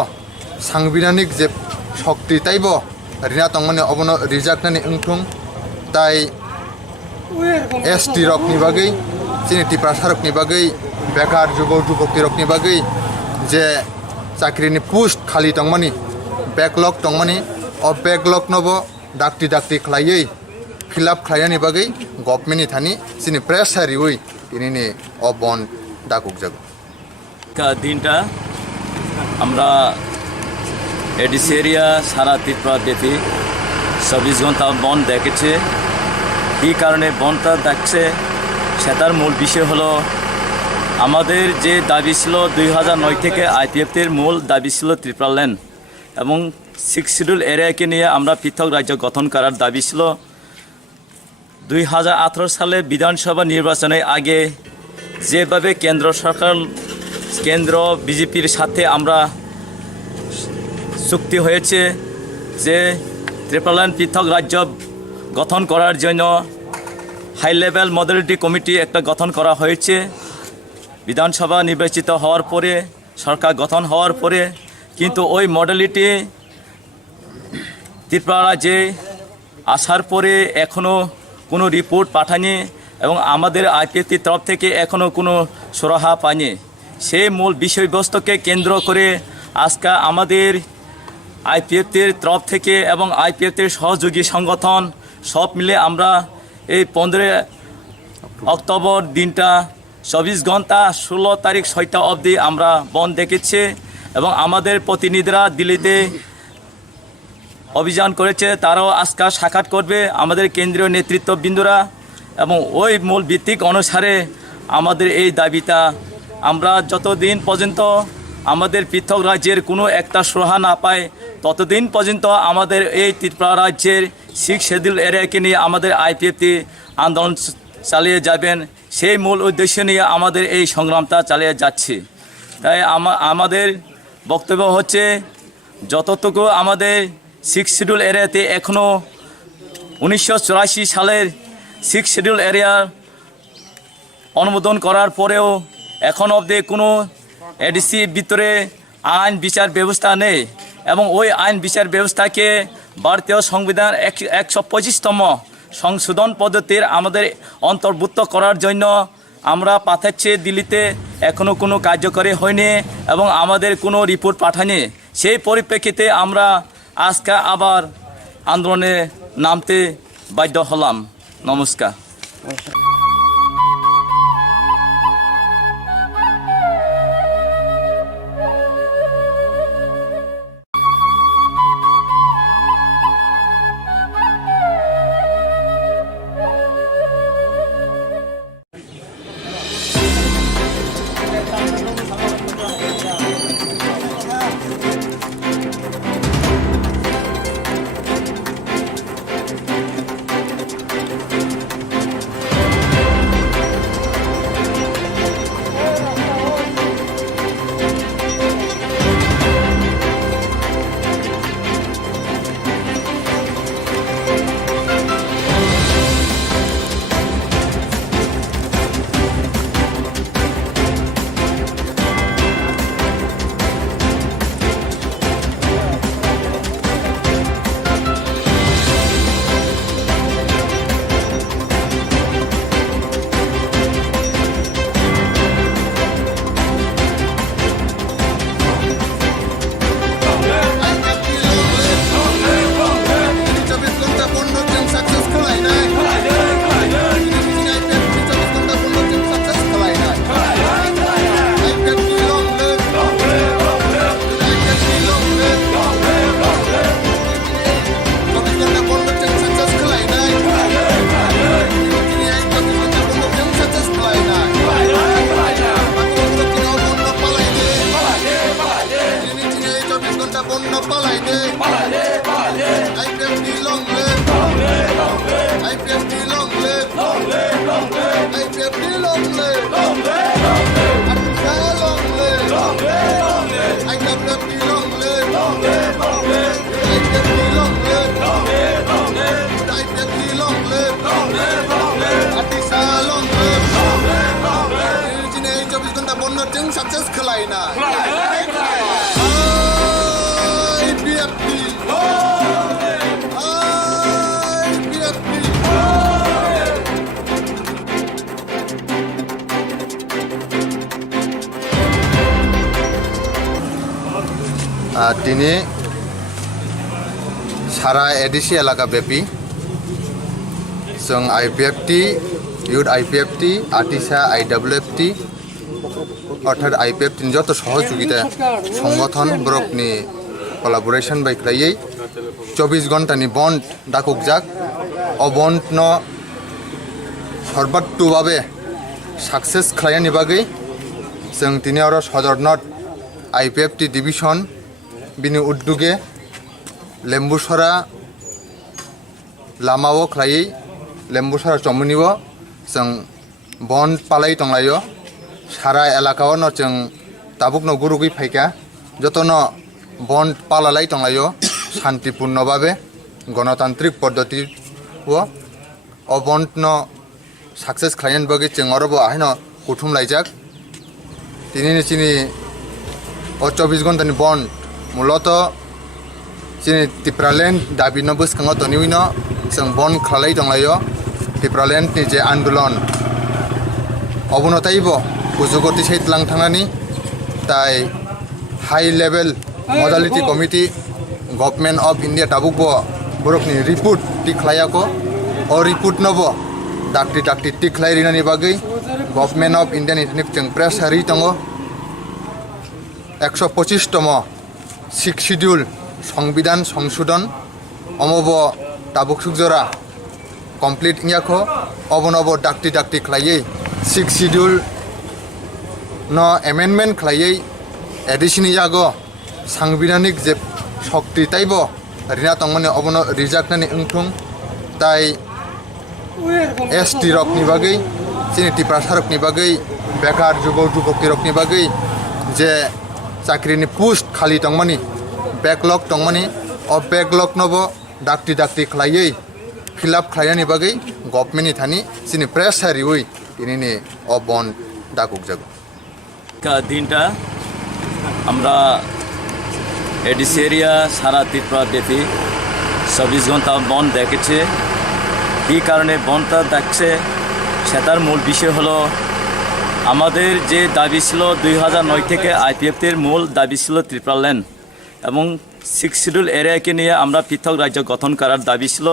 सांविधानिक जे शक्ति ताइबो रिना तंगमाने अबन रिजाक्टनानि ओंथुं ताइ एसटी रकनि बागै चिनि टिप्रा रकनि बागै बेकार जुगो जुगक्ति रकनि बागै जे चाकरिनि पोस्ट खाली दंमानि बैकलग दंमानि अ बैकलग नबो डाक्टि डाक्टि खालायै फिलआप खालायनानि बागै गभर्नमेन्टनि थानि चिनि प्रेस हारियै दिनैनि अ बन्द दाकुक जागो দিনটা আমরা এডিসি এরিয়া সারা ত্রিপুরা ব্যাপী 24 ঘন্টা বন্ধ দেখেছে। কী কারণে বন্ধটা দেখছে সেটার মূল বিষয় হলো আমাদের যে দাবি ছিল 2009 থেকে আইপিএফটির মূল দাবি ছিল ত্রিপুরা ল্যান্ড এবং 6 শিডিউল এরিয়াকে নিয়ে আমরা পৃথক রাজ্য গঠন করার দাবি ছিল। 2018 সালে বিধানসভা নির্বাচনের আগে যেভাবে কেন্দ্র বিজেপির সাথে আমরা চুক্তি হয়েছে যে ত্রিপুরা ল্যান্ড পৃথক রাজ্য গঠন করার জন্য হাই লেভেল মডেলিটি কমিটি একটা গঠন করা হয়েছে। বিধানসভা নির্বাচিত হওয়ার পরে সরকার গঠন হওয়ার পরে কিন্তু ওই মডেলিটি ত্রিপুরা রাজ্যে আসার পরে এখনও কোনো রিপোর্ট পাঠায়নি এবং আমাদের আইপিএফটির তরফ থেকে এখনও কোনো সুরাহা পায়নি। সেই মূল বিষয়বস্তুকে কেন্দ্র করে আজকে আমাদের আইপিএফটির তরফ থেকে এবং আইপিএফটির সহযোগী সংগঠন সব মিলে আমরা এই 15 অক্টোবর দিনটা 24 ঘন্টা 16 তারিখ 6টা অবধি আমরা বন্ধ দেখেছি এবং আমাদের প্রতিনিধিরা দিল্লিতে অভিযান করেছে। তারাও আজকে সাক্ষাৎ করবে আমাদের কেন্দ্রীয় নেতৃত্ববৃন্দরা এবং ওই মূল ভিত্তিক অনুসারে আমাদের এই দাবিটা আমরা যতদিন পর্যন্ত আমাদের পৃথক রাজ্যের কোনো একটা সুরাহা না পায় ততদিন পর্যন্ত আমাদের এই ত্রিপুরা রাজ্যের 6 শিডিউল এরিয়াকে নিয়ে আমাদের আইপিএফটি আন্দোলন চালিয়ে যাবেন। সেই মূল উদ্দেশ্য নিয়ে আমাদের এই সংগ্রামটা চালিয়ে যাচ্ছি। তাই আমাদের বক্তব্য হচ্ছে যতটুকু আমাদের 6 শিডিউল এরিয়াতে এখনও 1984 সালের 6 শিডিউল এরিয়া অনুমোদন করার পরেও এখন অবধি কোনো এডিসির ভিতরে আইন বিচার ব্যবস্থা নেই এবং ওই আইন বিচার ব্যবস্থাকে ভারতীয় সংবিধান 125তম সংশোধন পদ্ধতির আমাদের অন্তর্ভুক্ত করার জন্য আমরা পাঠাচ্ছি দিল্লিতে, এখনও কোনো কার্যকরী হয়নি এবং আমাদের কোনো রিপোর্ট পাঠায়নি। সেই পরিপ্রেক্ষিতে আমরা আজকে আবার আন্দোলনে নামতে বাধ্য হলাম। নমস্কার। Success Kalina. दिनै सारा एडिसि एलाका ब्यापी जों आइपिएफटि इउथ आइपिएफटि आर्टिसा आइडब्लिउएफटि अर्थात आइपिएफटिनि যত সহযোগিতা সংগঠন ব্রকনি collaboration by khlaiei 24 ঘন্টা ni bond dakukjak o bond no সর্বাত্মক ভাবে সাকসেস খালাইনি বাগै जों दिनै आरो सदरनट आईपीएफटी डिविजन बिनि उद्योगे लेम्बुसरा लामाओ खलायै लेम्बुसरा चमुनिबो जों बन्द पालाय तंलायो सारा एलाकाओ न जों ताबुकनो गुरुगै फाइका जतनो बन्द पालालाय तंलायो शान्तिपूर्ण भावे गणतान्त्रिक पद्धति ओ बन्द न सक्सेस खालायनि बागै जों आरोबो आहायनो कुथुम लायजाक दिनैनि चिनि 24 घन्टानि बन्द मूलत चिनि टिप्रालेण्ड दाबिनो बोसखाङो तनिउनो जों बन्द खालाय दंलायो टिप्रालेण्डनि जे आन्दोलन अबनतायबो गोजौगति सैतलां थांनानै ताय high level modality committee government of India ताबुकबो बरकनि रिपोर्ट टिख्लायाको अ रिपोर्ट नबो डाक्टी टिख्लायरिनानि बागै गभर्नमेन्ट अफ इन्डिया नि जों प्रेस हारि दङ 125तम 6 शिड्यूल संविधान संशोधन अमब ताबुक सुकजरा कमप्लीट इंयाखो अबनब डाक्टी खलायै 6 शिड्यूल न एमेन्डमेन्ट खलायै एडिशन यागो सांविधानिक जे शक्ति ताइबो रिना तंगमने अबन रिजाक्टनानि ओंथुं ताइ एसटी रकनि बागै चिनि टिप्रासारकनि बागै बेकार जुबकति रकनि बागै जे चाकरिनि पोस्ट खाली तंगमनि बैकलॉग तंगमनि अ बैकलॉग नबो डाक्टी खलायै फिलअप खलायनि बागै गभर्नमेन्टनि थानि चिनि प्रेस हारिउइ दिनैनि अ बन्द दाकुक जागो का दिनटा আমরা এডিসি এরিয়া সারা ত্রিপুরা ব্যাপী 24 ঘন্টা বন্ধ দেখেছে কী কারণে বন্ধটা দেখছে সেটার মূল বিষয় হলো আমাদের যে দাবি ছিল 2009 থেকে আইপিএফটির মূল দাবি ছিল ত্রিপুরাল্যান্ড এবং 6 শিডিউল এরিয়াকে নিয়ে আমরা পৃথক রাজ্য গঠন করার দাবি ছিল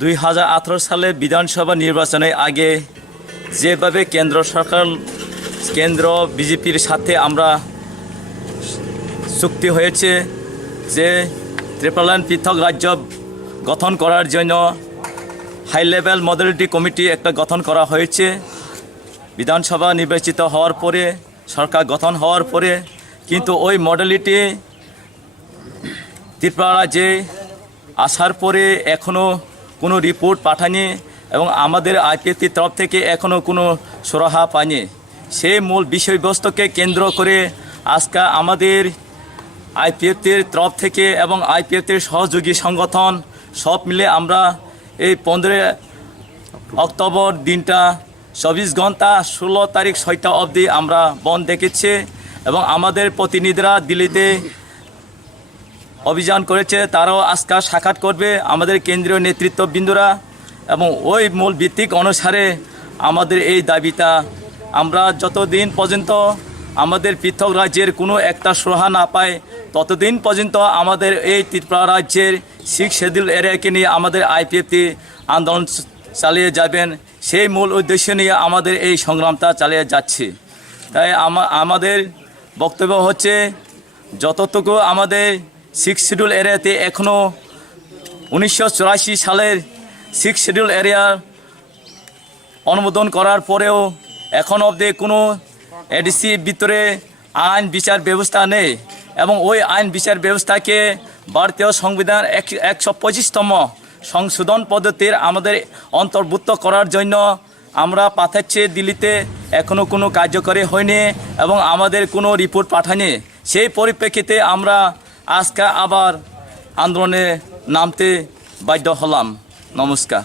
2018 সালে বিধানসভা নির্বাচনের আগে যেভাবে কেন্দ্র বিজেপির সাথে আমরা চুক্তি হয়েছে যে ত্রিপুরাল্যান্ড পৃথক রাজ্য গঠন করার জন্য হাই লেভেল মডেলিটি কমিটি একটা গঠন করা হয়েছে বিধানসভা নির্বাচিত হওয়ার পরে সরকার গঠন হওয়ার পরে কিন্তু ওই মডেলিটি ত্রিপুরা রাজ্যে আসার পরে এখনও কোনো রিপোর্ট পাঠায়নি এবং আমাদের আইপিএফটির তরফ থেকে এখনও কোনো সুরাহা পায়নি সেই মূল বিষয়বস্তুকে কেন্দ্র করে আজকে আমাদের আইপিএফটির তরফ থেকে এবং আইপিএফটির সহযোগী সংগঠন সব মিলে আমরা এই 15 অক্টোবর দিনটা 24 ঘন্টা 16 তারিখ 6টা অবধি আমরা বন্ধ দেখেছি এবং আমাদের প্রতিনিধিরা দিল্লিতে অভিযান করেছে তারাও আজকে সাক্ষাৎ করবে আমাদের কেন্দ্রীয় নেতৃত্ববৃন্দরা এবং ওই মূল ভিত্তিক অনুসারে আমাদের এই দাবিটা আমরা যতদিন পর্যন্ত আমাদের পৃথক রাজ্যের কোনো একটা সুরাহা না পায় ততদিন পর্যন্ত আমাদের এই ত্রিপুরা রাজ্যের 6 শিডিউল এরিয়াকে নিয়ে আমাদের আইপিএফটি আন্দোলন চালিয়ে যাবেন সেই মূল উদ্দেশ্য নিয়ে আমাদের এই সংগ্রামটা চালিয়ে যাচ্ছি তাই আমাদের বক্তব্য হচ্ছে যতটুকু আমাদের 6 শিডিউল এরিয়াতে এখনও 1984 সালের 6 শিডিউল এরিয়া অনুমোদন করার পরেও এখন অবধি কোনো এডিসি ভিতরে আইন বিচার ব্যবস্থা নেই এবং ওই আইন বিচার ব্যবস্থাকে ভারতীয় সংবিধান 125তম সংশোধন পদ্ধতির আমাদের অন্তর্ভুক্ত করার জন্য আমরা পাঠাচ্ছি দিল্লিতে এখনও কোনো কার্যকরী হয়নি এবং আমাদের কোনো রিপোর্ট পাঠায়নি সেই পরিপ্রেক্ষিতে আমরা আজকে আবার আন্দোলনে নামতে বাধ্য হলাম নমস্কার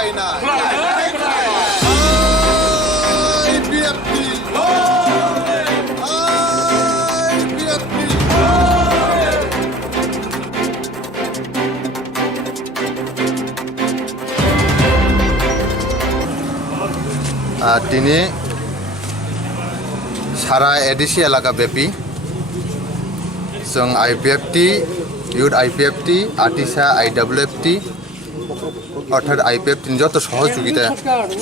পায় না IPFT তিনি সারা এডিসি এলাকা ব্যাপী जों IPFT ইউথ IPFT আটিসা IWFT অর্থাৎ IPFT যত সহযোগিতা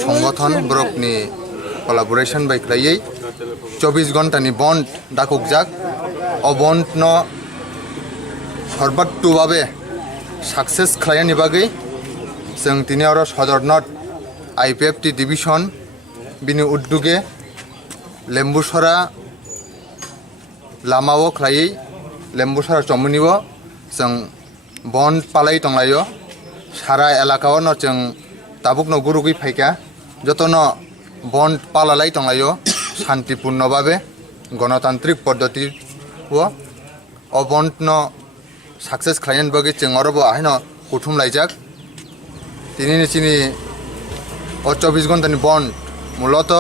সংগঠন ব্রকনি কোলাবোরেশন বাই খাইयै 24 ঘন্টানি বন্ড ডাকুকজাক অ বন্ড ন সর্বাত্মকভাবে সাকসেস খালাयनि बागै जों दिनै आरो सदरनट IPFT डिविजन बिनि उद्योगे लेम्बुसरा लामाओ खालायै लेम्बुसरा चमुनिबो जों बन्द पालाय तंलायो सारा एलाकाओ न जों ताबुकनो गुरुगै फाइका जतनो बन्द पालालाय तंलायो शान्तिपूर्ण भावे गणतान्त्रिक पद्धति ओ बन्द न साक्सेस खालायनि बागै जों आरोबो आहायनो कुथुम लायजाक दिनैनि चिनि 24 घन्टानि बन्द मूलत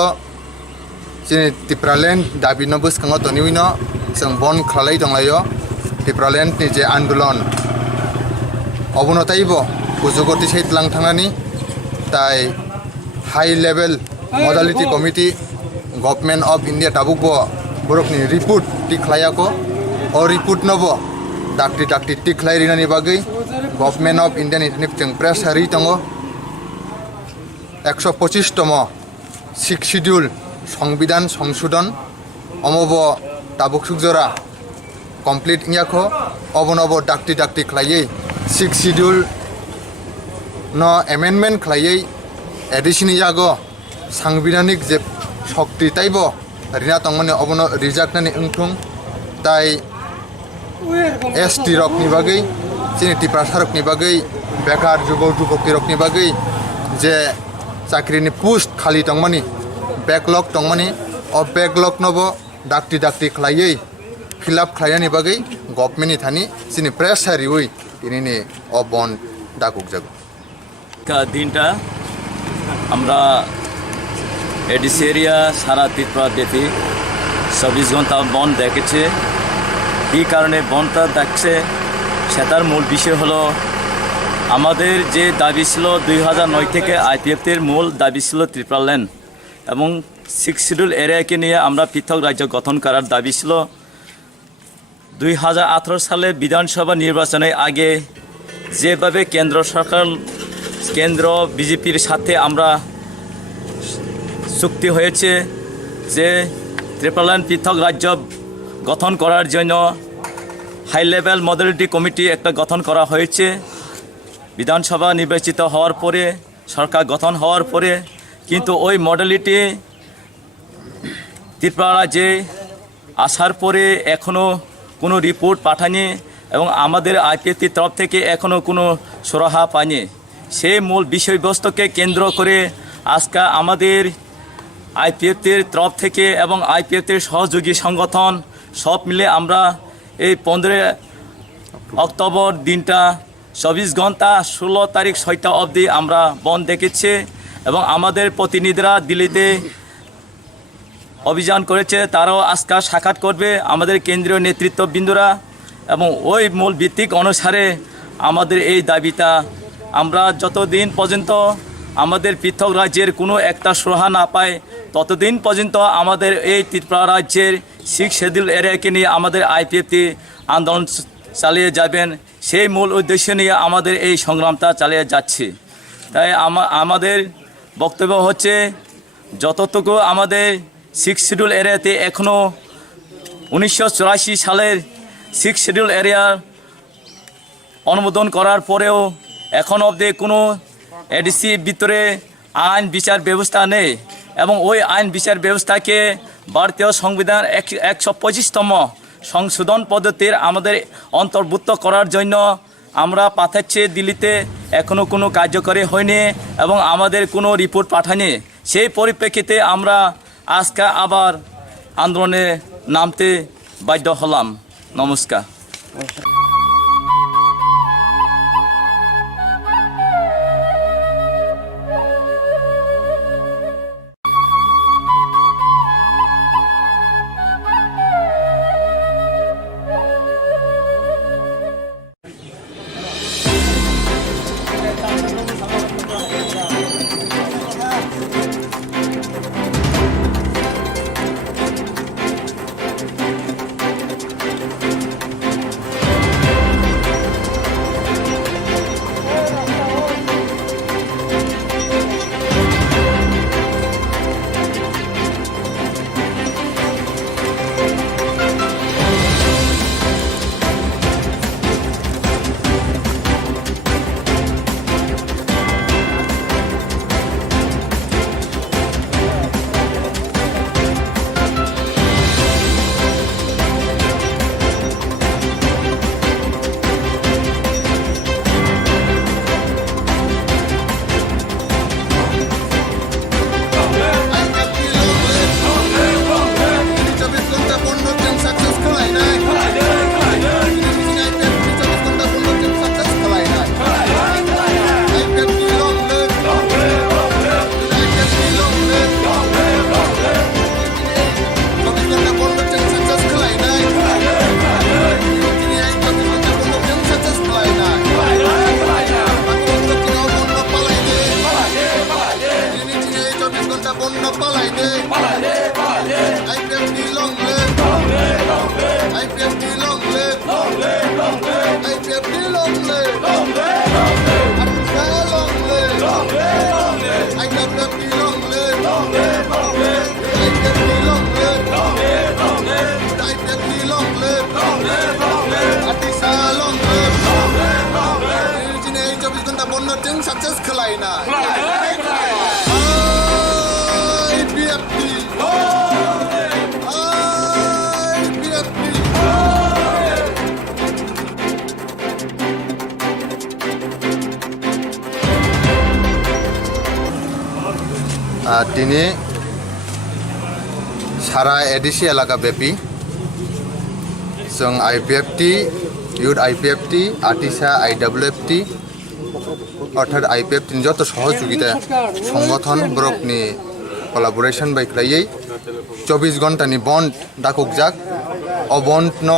चिनि टिप्रालेण्ड दाबिनो बोसखाङो तनिउनो जों बन्द खालाय दंलायो टिप्रालेण्डनि जे आन्दोलन अबनतायबो गोजौगति सैतलां थांनानै ताय high level modality committee government of India ताबुकबो बरकनि रिपोर्ट टिख्लायाको अ रिपोर्ट नबो डाक्टी टिख्लायरिनानि बागै गभर्नमेन्ट अफ इन्डियानि जों प्रेस हारि दङ 125तम सिक्स शिड्यूल संविधान संशोधन अमब ताबुक सुकजरा कमप्लीट इयाखो अबनब डाक्टी खालायै सिक्स शिड्यूल न एमेन्डमेन्ट खालायै एडिशन यागो सांविधानिक जे शक्ति ताइब रिना तंगमने अबन रिजाक्टनानि ओंथुं ताइ एसटी रकनि बागै चिनि टिप्रासारकनि बागै बेकार जुबकति रकनि बागै जे चाकरिनि पोस्ट खाली तंगमनि बैकलग तंगमनि अ बैकलग नबो डाक्टी खालायै फिलआप खालायनि बागै गभर्नमेन्टनि थानि चिनि प्रेस हारियै दिनैनि अ बन्द डाकुकजागो দিনটা আমরা এডিসি এরিয়া সারা ত্রিপুরা ব্যাপী 24 ঘন্টা বন্ধ দেখেছে এই কারণে বন্ধটা দেখছে সেটার মূল বিষয় হলো আমাদের যে দাবি ছিল 2009 থেকে IPFTর মূল দাবি ছিল ত্রিপুরাল্যান্ড এবং 6 শিডিউল এরিয়াকে নিয়ে আমরা পৃথক রাজ্য গঠন করার দাবি ছিল 2018 সালে বিধানসভা নির্বাচনের আগে যেভাবে কেন্দ্র বিজেপির সাথে আমরা চুক্তি হয়েছে যে ত্রিপুরাল্যান্ড পৃথক রাজ্য গঠন করার জন্য হাই লেভেল মডেলিটি কমিটি একটা গঠন করা হয়েছে বিধানসভা নির্বাচিত হওয়ার পরে সরকার গঠন হওয়ার পরে কিন্তু ওই মডেলিটি ত্রিপুরা রাজ্যে আসার পরে এখনও কোনো রিপোর্ট পাঠায়নি এবং আমাদের IPFTর তরফ থেকে এখনও কোনো সুরাহা পায়নি সেই মূল বিষয়বস্তুকে কেন্দ্র করে আজকে আমাদের IPFTর তরফ থেকে এবং IPFTর সহযোগী সংগঠন সব মিলে আমরা এই 15 অক্টোবর দিনটা 24 ঘন্টা 16 তারিখ 6টা অবধি আমরা বন্ধ দেখেছি এবং আমাদের প্রতিনিধিরা দিল্লিতে অভিযান করেছে তারাও আজকে সাক্ষাৎ করবে আমাদের কেন্দ্রীয় নেতৃত্ববৃন্দরা এবং ওই মূল ভিত্তিক অনুসারে আমাদের এই দাবিটা আমরা যতদিন পর্যন্ত আমাদের পৃথক রাজ্যের কোনো একটা সুরাহা না পায় ততদিন পর্যন্ত আমাদের এই ত্রিপুরা রাজ্যের 6 শিডিউল এরিয়াকে নিয়ে আমাদের IPFT আন্দোলন চালিয়ে যাবেন সেই মূল উদ্দেশ্য নিয়ে আমাদের এই সংগ্রামটা চালিয়ে যাচ্ছি তাই আমাদের বক্তব্য হচ্ছে যতটুকু আমাদের 6 শিডিউল এরিয়াতে এখনও 1984 সালের 6 শিডিউল এরিয়ার অনুমোদন করার পরেও এখন অবধি কোনো এডিসি ভিতরে আইন বিচার ব্যবস্থা নেই এবং ওই আইন বিচার ব্যবস্থাকে ভারতীয় সংবিধান 125তম সংশোধন পদ্ধতির আমাদের অন্তর্ভুক্ত করার জন্য আমরা পাঠাচ্ছি দিল্লিতে এখনও কোনো কার্যকরী হয়নি এবং আমাদের কোনো রিপোর্ট পাঠায়নি সেই পরিপ্রেক্ষিতে আমরা আজকে আবার আন্দোলনে নামতে বাধ্য হলাম নমস্কার IPFT long live, IPFT long live, Atisha long live, IPFT long live, IPFT long live, IPFT long live, Atisha long live. Ini 24 ঘন্টা বন্ধ টিং সাকসেস খেলাই না IPFT दिनै सारा एडिसि एलाका ब्यापी जों IPFT इउथ IPFT आतिसा IWFT अर्थात IPFT नि যত সহযোগিতা সংগঠন ব্রকনি কোলাবোরেশন বাই খাইयै 24 ঘন্টানি বন্ড ডাকুকজাক অ বন্ড ন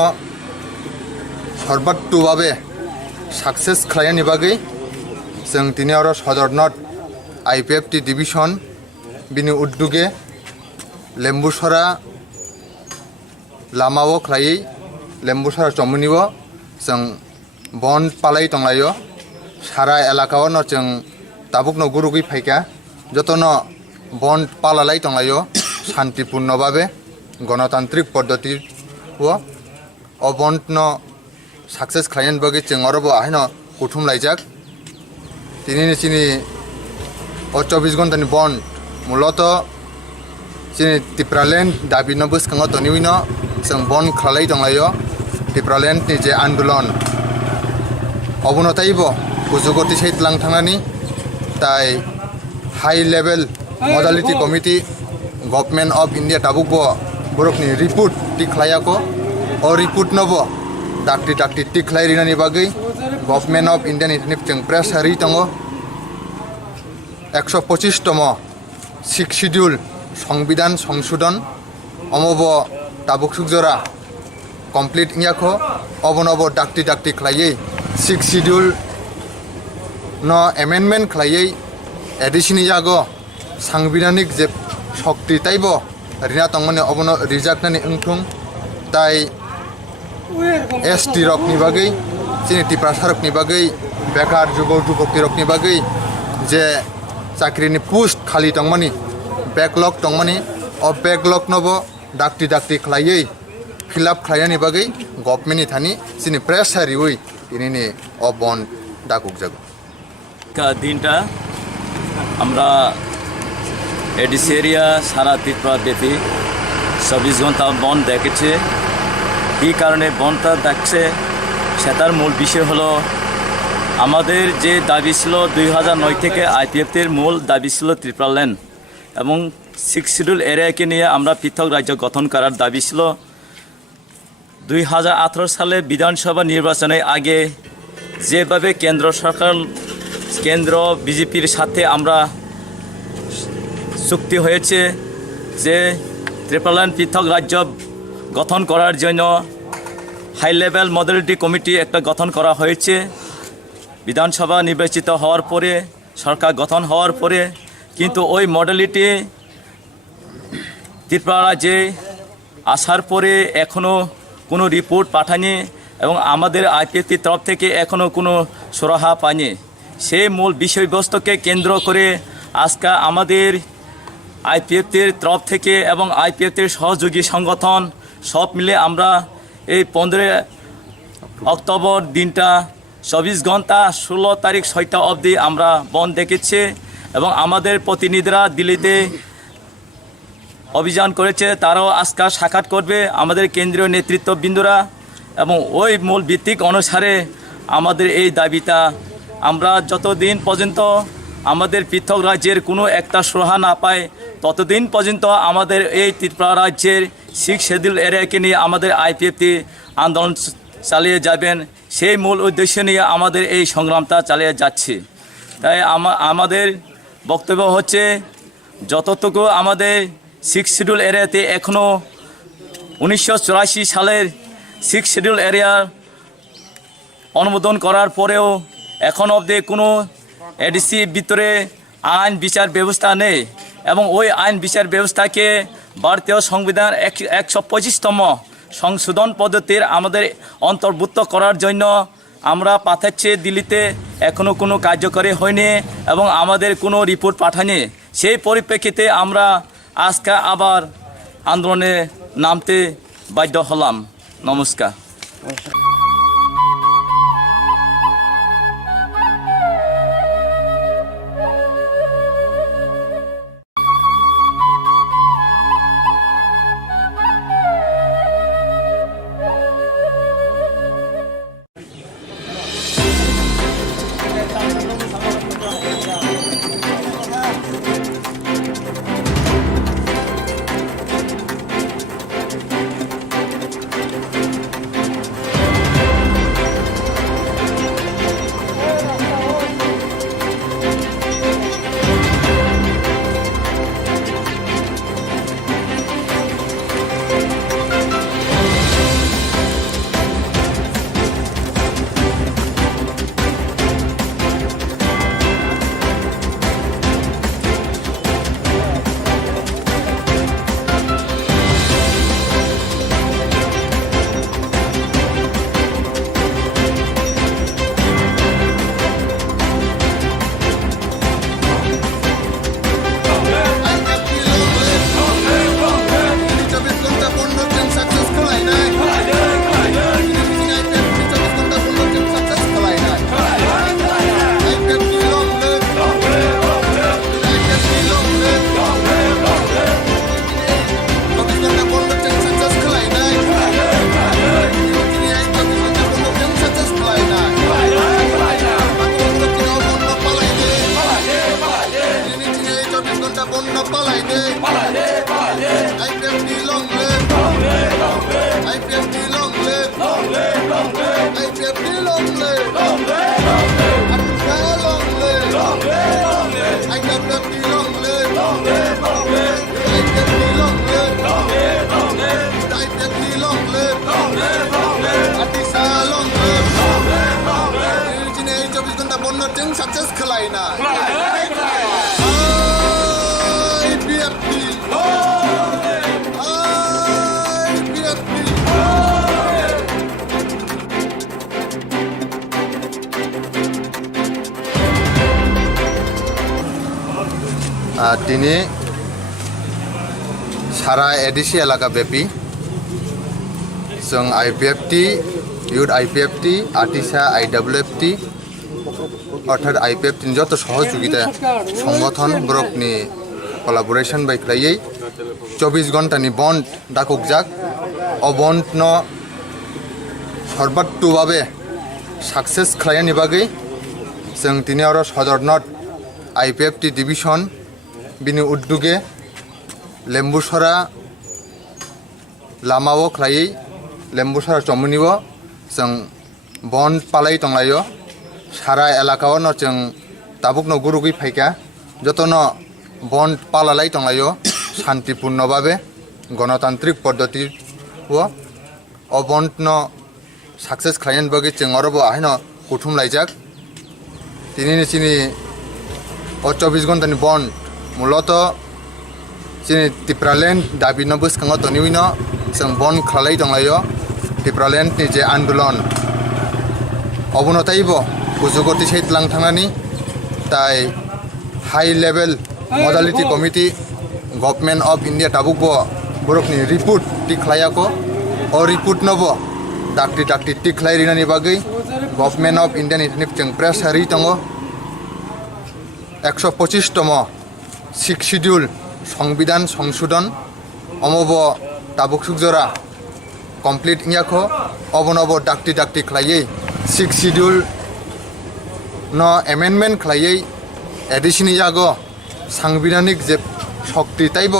সর্বাত্মকভাবে সাকসেস খালাयनि बागै जों दिनै आरो सदर नर्थ IPFT डिविजन बिनि उद्योगे लेम्बुसरा लामाओ खालायै लेम्बुसरा चमुनिबो जों बन्द पालाय तंलायो सारा एलाकाओ न जों ताबुकनो गुरुगै फायका जतनो बन्द पालालाय तंलायो शान्तिपूर्ण भावे गणतान्त्रिक पद्धति ओ बन्द न सक्सेस खालायनि बागै जों अरबो आहायनो कुथुम लायजाक दिनैनि सिनि 24 घन्टानि बन्द मूलत जोंनि टिप्रालेण्ड दाबिनो बोसखाङाव तनिउनो जों बन्द खालाय दंलायो टिप्रालेण्डनि जे आन्दोलन अबनतायबो गोजौगति सैतलां थांनानै ताय high level modality committee government of India ताबुकबो बरकनि रिपोर्ट टिख्लायाको अ रिपोर्ट नबो डाक्टि डाक्टि टिख्लायरिनानि बागै गभर्नमेन्ट अफ इन्डियानि जों प्रेस हारि दङ 125तम सिक्स शिड्यूल संविधान संशोधन अमब ताबुक सुकजरा कमप्लीट इयाखो अबनब डाक्टि डाक्टि खालायै सिक्स शिड्यूल न एमेन्डमेन्ट खालायै एडिशनि जागो सांविधानिक जे शक्ति ताइब रिना तंगमाने अबनो रिजाक्टनानि ओंथुं ताइ एसटी रकनि बागै जोंनि टिप्रासा रकनि बागै बेकार जुगल जुगक्ति रकनि बागै जे चाकरिनि पोस्ट खाली तंगमानि बैकलग तंगमानि अ बैकलग नबो डाक्टि डाक्टि खालायै फिलआप खालायनि बागै गभर्नमेन्टनि थानि जोंनि प्रेस हारियै दिनैनि अ बन्द डाकुकजागो দিনটা আমরা এডিসি এরিয়া সারা ত্রিপুরা ব্যাপী 24 ঘন্টা বন্ধ দেখেছে কী কারণে বন্ধটা দেখছে সেটার মূল বিষয় হলো আমাদের যে দাবি ছিল 2009 থেকে IPFTর মূল দাবি ছিল ত্রিপুরাল্যান্ড এবং 6 শিডিউল এরিয়াকে নিয়ে আমরা পৃথক রাজ্য গঠন করার দাবি ছিল 2018 সালে বিধানসভা নির্বাচনের আগে যেভাবে কেন্দ্র সরকার কেন্দ্র বিজেপির সাথে আমরা চুক্তি হয়েছে যে ত্রিপুরাল্যান্ড পৃথক রাজ্য গঠন করার জন্য হাই লেভেল মডেলিটি কমিটি একটা গঠন করা হয়েছে বিধানসভা নির্বাচিত হওয়ার পরে সরকার গঠন হওয়ার পরে কিন্তু ওই মডেলিটি ত্রিপুরা রাজ্যে আসার পরে এখনও কোনো রিপোর্ট পাঠায়নি এবং আমাদের IPFTর তরফ থেকে এখনও কোনো সুরাহা পায়নি সেই মূল বিষয়বস্তুকে কেন্দ্র করে আজকে আমাদের IPFTর তরফ থেকে এবং IPFTর সহযোগী সংগঠন সব মিলে আমরা এই 15 অক্টোবর দিনটা 24 ঘন্টা 16 তারিখ 6টা অবধি আমরা বন্ধ দেখেছি এবং আমাদের প্রতিনিধিরা দিল্লিতে অভিযান করেছে তারাও আজকে সাক্ষাৎ করবে আমাদের কেন্দ্রীয় নেতৃত্ববৃন্দরা এবং ওই মূল ভিত্তিক অনুসারে আমাদের এই দাবিটা আমরা যতদিন পর্যন্ত আমাদের পৃথক রাজ্যের কোনো একটা সুরাহা না পায় ততদিন পর্যন্ত আমাদের এই ত্রিপুরা রাজ্যের 6 শিডিউল এরিয়াকে নিয়ে আমাদের IPFT আন্দোলন চালিয়ে যাবেন সেই মূল উদ্দেশ্য নিয়ে আমাদের এই সংগ্রামটা চালিয়ে যাচ্ছে তাই আমাদের বক্তব্য হচ্ছে যতটুকু আমাদের 6 শিডিউল এরিয়াতে এখনও 1984 সালের 6 শিডিউল এরিয়া অনুমোদন করার পরেও এখন অবধি কোনো এডিসি ভিতরে আইন বিচার ব্যবস্থা নেই এবং ওই আইন বিচার ব্যবস্থাকে ভারতীয় সংবিধান 125তম সংশোধন পদ্ধতির আমাদের অন্তর্ভুক্ত করার জন্য আমরা পাঠাচ্ছি দিল্লিতে, এখনও কোনো কার্যকরী হয়নি এবং আমাদের কোনো রিপোর্ট পাঠায়নি। সেই পরিপ্রেক্ষিতে আমরা আজকে আবার আন্দোলনে নামতে বাধ্য হলাম। নমস্কার। Success Kalina. दिनै सारा एडिसि एलाका ब्यापी जों आइपिएफटि इउथ आइपिएफटि आर्टिसा आइडब्लिउएफटि अर्थात आइपिएफटि যত সহযোগিতা সংগঠন ব্রকনি কোলাবোরেশন বাই খাইयै 24 ঘণ্টানি বন্ড ডাকুকজাক অ বন্ড ন সর্বাত্মকভাবে সাকসেস খালাইনি বাগै जों दिनै आरो सदरनट आइपिएफटि डिभिजन बिनि उद्योगे लेम्बुसरा लामाओ खालायै लेम्बुसरा चमुनिओ जों बन्द पालाय दंलायो सारा एलाकाओ न जों दाबुकनो गुरुगै फायका जतन बन्द पालालाय दंलायो शान्तिपूर्ण भावे गणतान्त्रिक पद्धति अ बन्द न साक्सेस खालायनो बागै जों आरोबाव आहायन कुथुम लायजाक दिनैनि चिनि 24 घन्टानि बन्द मूलत चिनि टिप्रालेण्ड दाबिनो बोसखाङाव तनिउनो जों बन्द खालाय दंलायो टिप्रालेण्डनि जे आन्दोलन अबनतायबो गोजौगति सैतलां थांनानै ताय high level modality committee government of India दाबुकबो बरकनि रिपोर्ट टिख्लायाको अ रिपोर्ट नबो डाक्टि डाक्टि टिख्लायरिनानि बागै गभर्नमेन्ट अफ इन्डियानि जों प्रेसारि दङ 125तम सिक्स शिड्यूल संविधान संशोधन अमब दाबुक सुकजरा कमप्लीट इयाखो अबनब डाक्टि डाक्टि खालायै सिक्स शिड्यूल न एमेन्डमेन्ट खालायै एडिशनि जागो सांबिधानिक जे शक्ति ताइब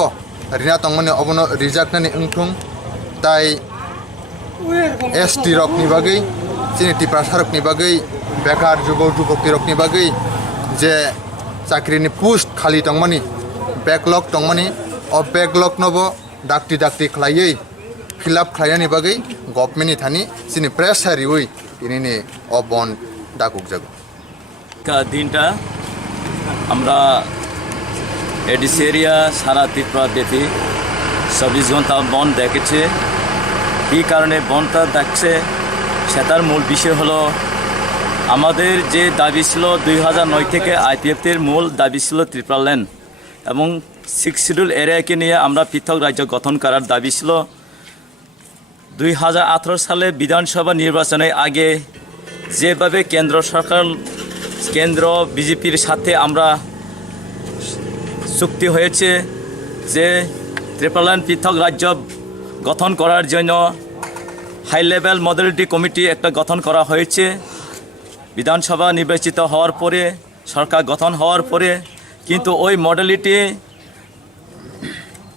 रिना तंगमने अबनो रिजाक्टनानि ओंथुं ताइ एसटी रकनि बागै जोंनि टिप्रासा रकनि बागै बेकार जुगौ जुगक्ति रकनि बागै जे चाकरिनि पोस्ट खालि दंमानि बेकलग दंमानि अ बेकलग नबो डाक्टि डाक्टि खालायै फिलआप खालायनानि बागै गभर्नमेन्टनि थानि जोंनि प्रेसारि उइ इनिनि अ बन्द डाकुक जागो দিনটা আমরা এডিসি এরিয়া সারা ত্রিপুরা ব্যাপী 24 ঘন্টা বন্ধ দেখেছে কী কারণে বনটা ডাকছে সেটার মূল বিষয় হলো আমাদের যে দাবি ছিল 2009 থেকে আইপিএফটির মূল দাবি ছিল ত্রিপুরা ল্যান্ড এবং 6 শিডিউল এরিয়াকে নিয়ে আমরা পৃথক রাজ্য গঠন করার দাবি ছিল। 2018 সালে বিধানসভা নির্বাচনের আগে যেভাবে কেন্দ্র সরকার কেন্দ্র বিজেপির সাথে আমরা চুক্তি হয়েছে যে ত্রিপুরা ল্যান্ড পৃথক রাজ্য গঠন করার জন্য হাই লেভেল মডেলিটি কমিটি একটা গঠন করা হয়েছে। বিধানসভা নির্বাচিত হওয়ার পরে সরকার গঠন হওয়ার পরে কিন্তু ওই মডেলিটি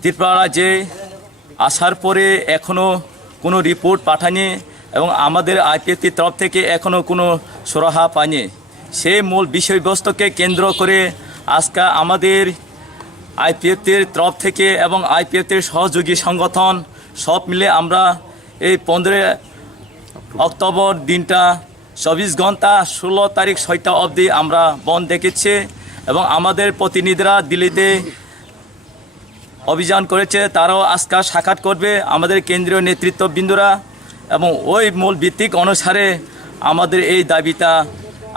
ত্রিপুরা রাজ্যে আসার পরে এখনও কোনো রিপোর্ট পাঠায়নি এবং আমাদের আইপিএফটির তরফ থেকে এখনও কোনো সুরাহা পায়নি। সেই মূল বিষয়বস্তুকে কেন্দ্র করে আজকে আমাদের আইপিএফটির তরফ থেকে এবং আইপিএফটির সহযোগী সংগঠন সব মিলে আমরা এই 15 অক্টোবর দিনটা 24 ঘন্টা 16 তারিখ 6টা অবধি আমরা বন্ধ দেখেছি এবং আমাদের প্রতিনিধিরা দিল্লিতে অভিযান করেছে, তারাও আজকে সাক্ষাৎ করবে আমাদের কেন্দ্রীয় নেতৃত্ববৃন্দরা এবং ওই মূল ভিত্তিক অনুসারে আমাদের এই দাবিটা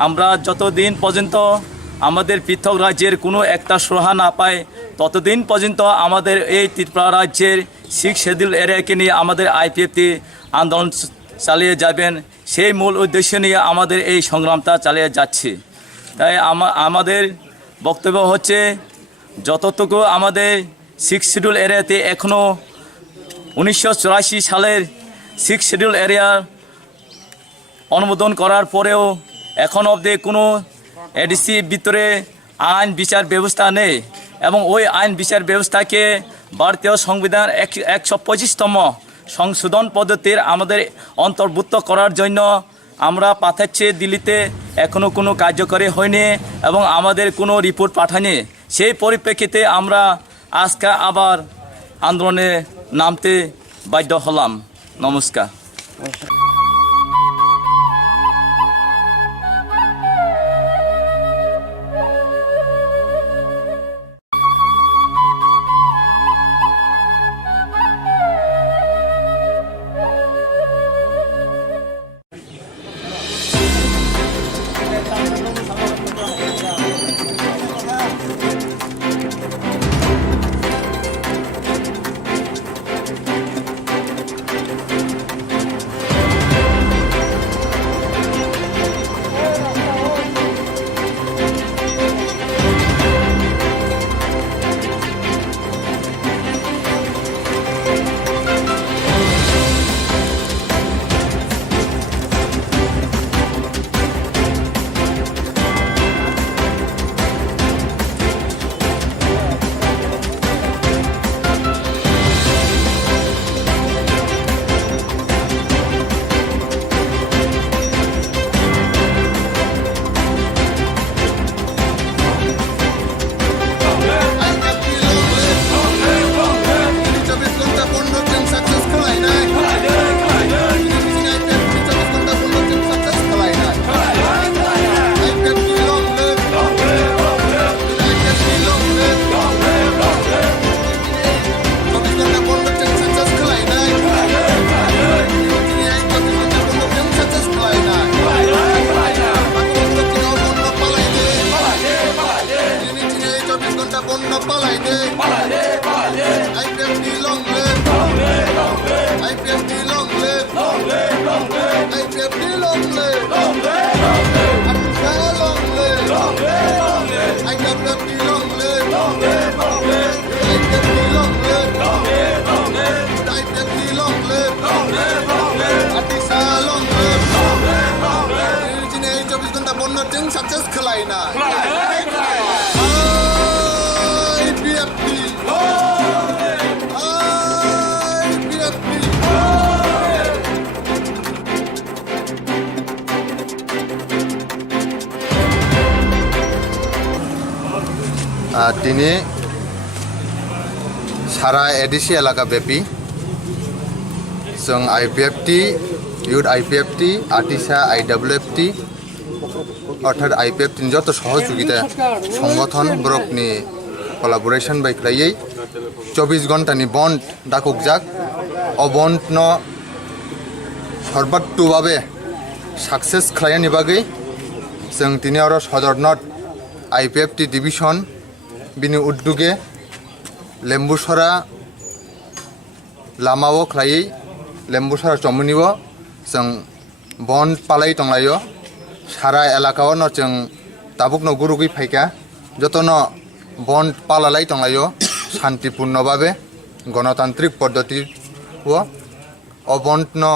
আমরা যতদিন পর্যন্ত আমাদের পৃথক রাজ্যের কোনো একটা সুরাহা না পায় ততদিন পর্যন্ত আমাদের এই ত্রিপুরা রাজ্যের 6 শিডিউল এরিয়াকে নিয়ে আমাদের আইপিএফটি আন্দোলন চালিয়ে যাবেন। সেই মূল উদ্দেশ্য নিয়ে আমাদের এই সংগ্রামটা চালিয়ে যাচ্ছি। তাই আমাদের বক্তব্য হচ্ছে যতটুকু আমাদের 6 শিডিউল এরিয়াতে এখনও 1984 সালের 6 শিডিউল এরিয়া অনুমোদন করার পরেও এখন অবধি কোনো এডিসি ভিতরে আইন বিচার ব্যবস্থা নেই এবং ওই আইন বিচার ব্যবস্থাকে ভারতীয় সংবিধান 125তম সংশোধন পদ্ধতির আমাদের অন্তর্ভুক্ত করার জন্য আমরা পাঠাচ্ছি দিল্লিতে, এখনও কোনো কার্যকরী হয়নি এবং আমাদের কোনো রিপোর্ট পাঠায়নি। সেই পরিপ্রেক্ষিতে আমরা আজকে আবার আন্দোলনে নামতে বাধ্য হলাম। নমস্কার। Success Kalina. दिनै सारा एडिसि एलाका ब्यापी जों आइपिएफटी इउथ आइपिएफटी आर्टिसा आइडब्लिउएफटी अर्थात आइपिएफटी যত সহযোগিতা সংগঠন ব্রকনি কোলাবোরেশন বাই ক্রাইयै 24 ঘন্টানি বন্ড ডাকুকজাক অ বন্ড ন সর্বাত্মকভাবে সাকসেস খালাयनायनि बागै जों दिनै आरो सदरनट IPFT डिभिजन बिनि उद्योगे लेम्बुसरा लामाओ खालायै लेम्बुसरा चमुनिओ जों बन पालाय दंलायो सारा एलाकाओनो जों दाबुकनो गुरुगै फायका जतनो बन पालालाय दंलायो शान्तिपूर्णभावे गणतान्त्रिक पद्धतिओ अ बन्डनो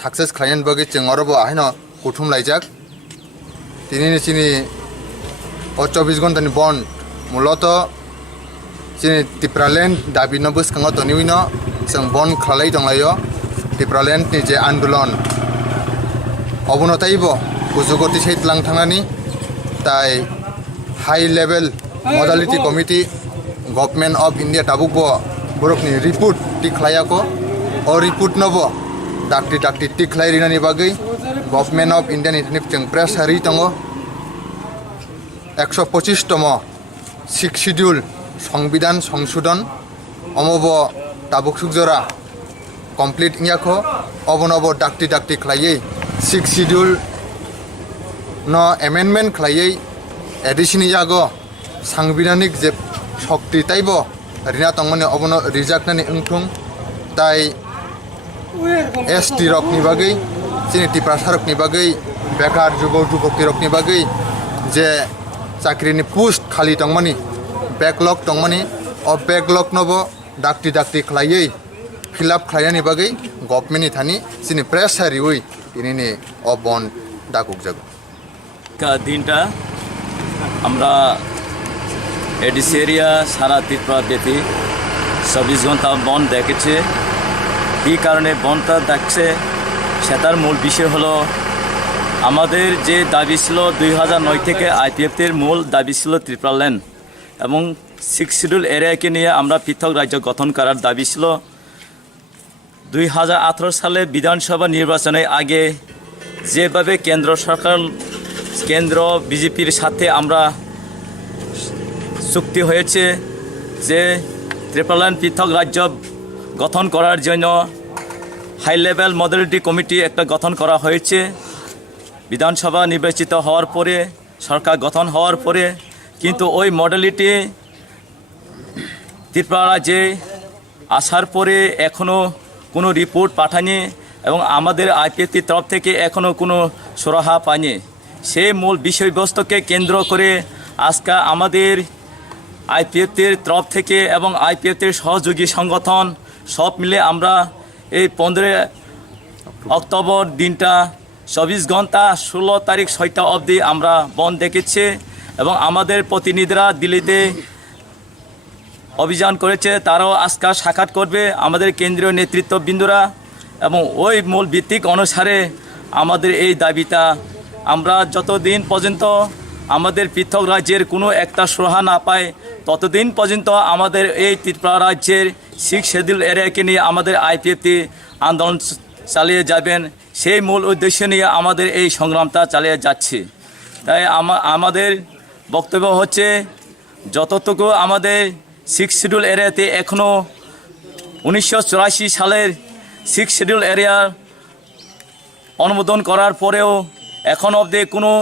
साक्सेस खालायनायनि बागै जों आरोबाव आहायनो बुथुमलायजाक दिनैनि जोंनि 24 घन्टानि बन्ड मूलत जोंनि त्रिपुरालेण्ड दाबिनो बोसखाङाव दिनैनो जों बन्ड खालाय दंलायो त्रिपुरालेण्डनि जे आन्दोलन अबनतायबो गोजौगति सैतलां थांनानै ताय high level modality committee government of India दाबुकबो बरकनि रिपोर्ट टि खालायाको अ रिपोर्ट नबो डाक्टि डाक्टि टि खालायरिनानि बागै गभर्नमेन्ट अफ इन्डियानि जों प्रेस हारि दङ 125तम 6 शिड्यूल संविधान संशोधन अमब दाबुक सुकजरा कमप्लीट इयाखो अबनब डाक्टि डाक्टि खालायै 6 शिड्यूल न एमेन्डमेन्ट खालायै एडिशननि जागो सांविधानिक जे शक्ति ताइबो रिना तंगमनि अबनो रिजाक्टनानि ओंथुं ताइ एसटी रकनि बागै जोंनि त्रिपुरा रकनि बागै बेकार जुगौ जुगति रकनि बागै जे चाकरिनि पोस्ट खालि दंमोन बेकलग दंमोन अ बेकलग नबो डाक्टि डाक्टि खालायै फिलआप खालायनायनि बागै गभर्नमेन्टनि थानि जोंनि प्रेस हारियै दिनैनि अ बन्ड दाकुक जागो দিনটা আমরা এডিসি এরিয়া সারা ত্রিপুরা ব্যাপী 24 ঘন্টা বন্ধ দেখেছে এই কারণে বন্ধটা দেখছে সেটার মূল বিষয় হলো আমাদের যে দাবি ছিল 2009 থেকে আইপিএফটির মূল দাবি ছিল ত্রিপুরাল্যান্ড এবং 6 শিডিউল এরিয়াকে নিয়ে আমরা পৃথক রাজ্য গঠন করার দাবি ছিল 2018 সালে বিধানসভা নির্বাচনের আগে যেভাবে কেন্দ্র সরকার কেন্দ্র বিজেপির সাথে আমরা চুক্তি হয়েছে যে ত্রিপুরাল্যান্ড পৃথক রাজ্য গঠন করার জন্য হাই লেভেল মডেলিটি কমিটি একটা গঠন করা হয়েছে বিধানসভা নির্বাচিত হওয়ার পরে সরকার গঠন হওয়ার পরে কিন্তু ওই মডেলিটি ত্রিপুরা রাজ্যে আসার পরে এখনও কোনো রিপোর্ট পাঠায়নি এবং আমাদের আইপিএফটির তরফ থেকে এখনও কোনো সুরাহা পায়নি সেই মূল বিষয়বস্তুকে কেন্দ্র করে আজকে আমাদের আইপিএফটির তরফ থেকে এবং আইপিএফটির সহযোগী সংগঠন সব মিলে আমরা এই 15 অক্টোবর দিনটা 24 ঘন্টা 16 তারিখ 6টা অবধি আমরা বন্ধ দেখেছি এবং আমাদের প্রতিনিধিরা দিল্লিতে অভিযান করেছে তারাও আজকে সাক্ষাৎ করবে আমাদের কেন্দ্রীয় নেতৃত্ববৃন্দরা এবং ওই মূল ভিত্তিক অনুসারে আমাদের এই দাবিটা আমরা যতদিন পর্যন্ত আমাদের পৃথক রাজ্যের কোনো একটা সুরাহা না পায় ততদিন পর্যন্ত আমাদের এই ত্রিপুরা রাজ্যের 6 শিডিউল এরিয়াকে নিয়ে আমাদের আইপিএফটি আন্দোলন চালিয়ে যাবেন সেই মূল উদ্দেশ্য নিয়ে আমাদের এই সংগ্রামটা চালিয়ে যাচ্ছে তাই আমাদের বক্তব্য হচ্ছে যতটুকু আমাদের 6 শিডিউল এরিয়াতে এখনও 1984 সালের 6 শিডিউল এরিয়া অনুমোদন করার পরেও এখন অবধি কোনো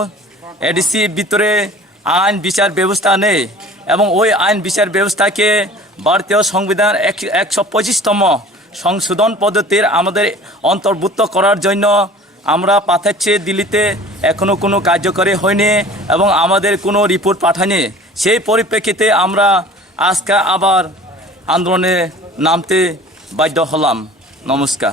এডিসি ভিতরে আইন বিচার ব্যবস্থা নেই এবং ওই আইন বিচার ব্যবস্থাকে ভারতীয় সংবিধান 125তম সংশোধন পদ্ধতির আমাদের অন্তর্ভুক্ত করার জন্য আমরা পাঠাচ্ছি দিল্লিতে এখনও কোনো কার্যকরী হয়নি এবং আমাদের কোনো রিপোর্ট পাঠায়নি সেই পরিপ্রেক্ষিতে আমরা আজকে আবার আন্দোলনে নামতে বাধ্য হলাম নমস্কার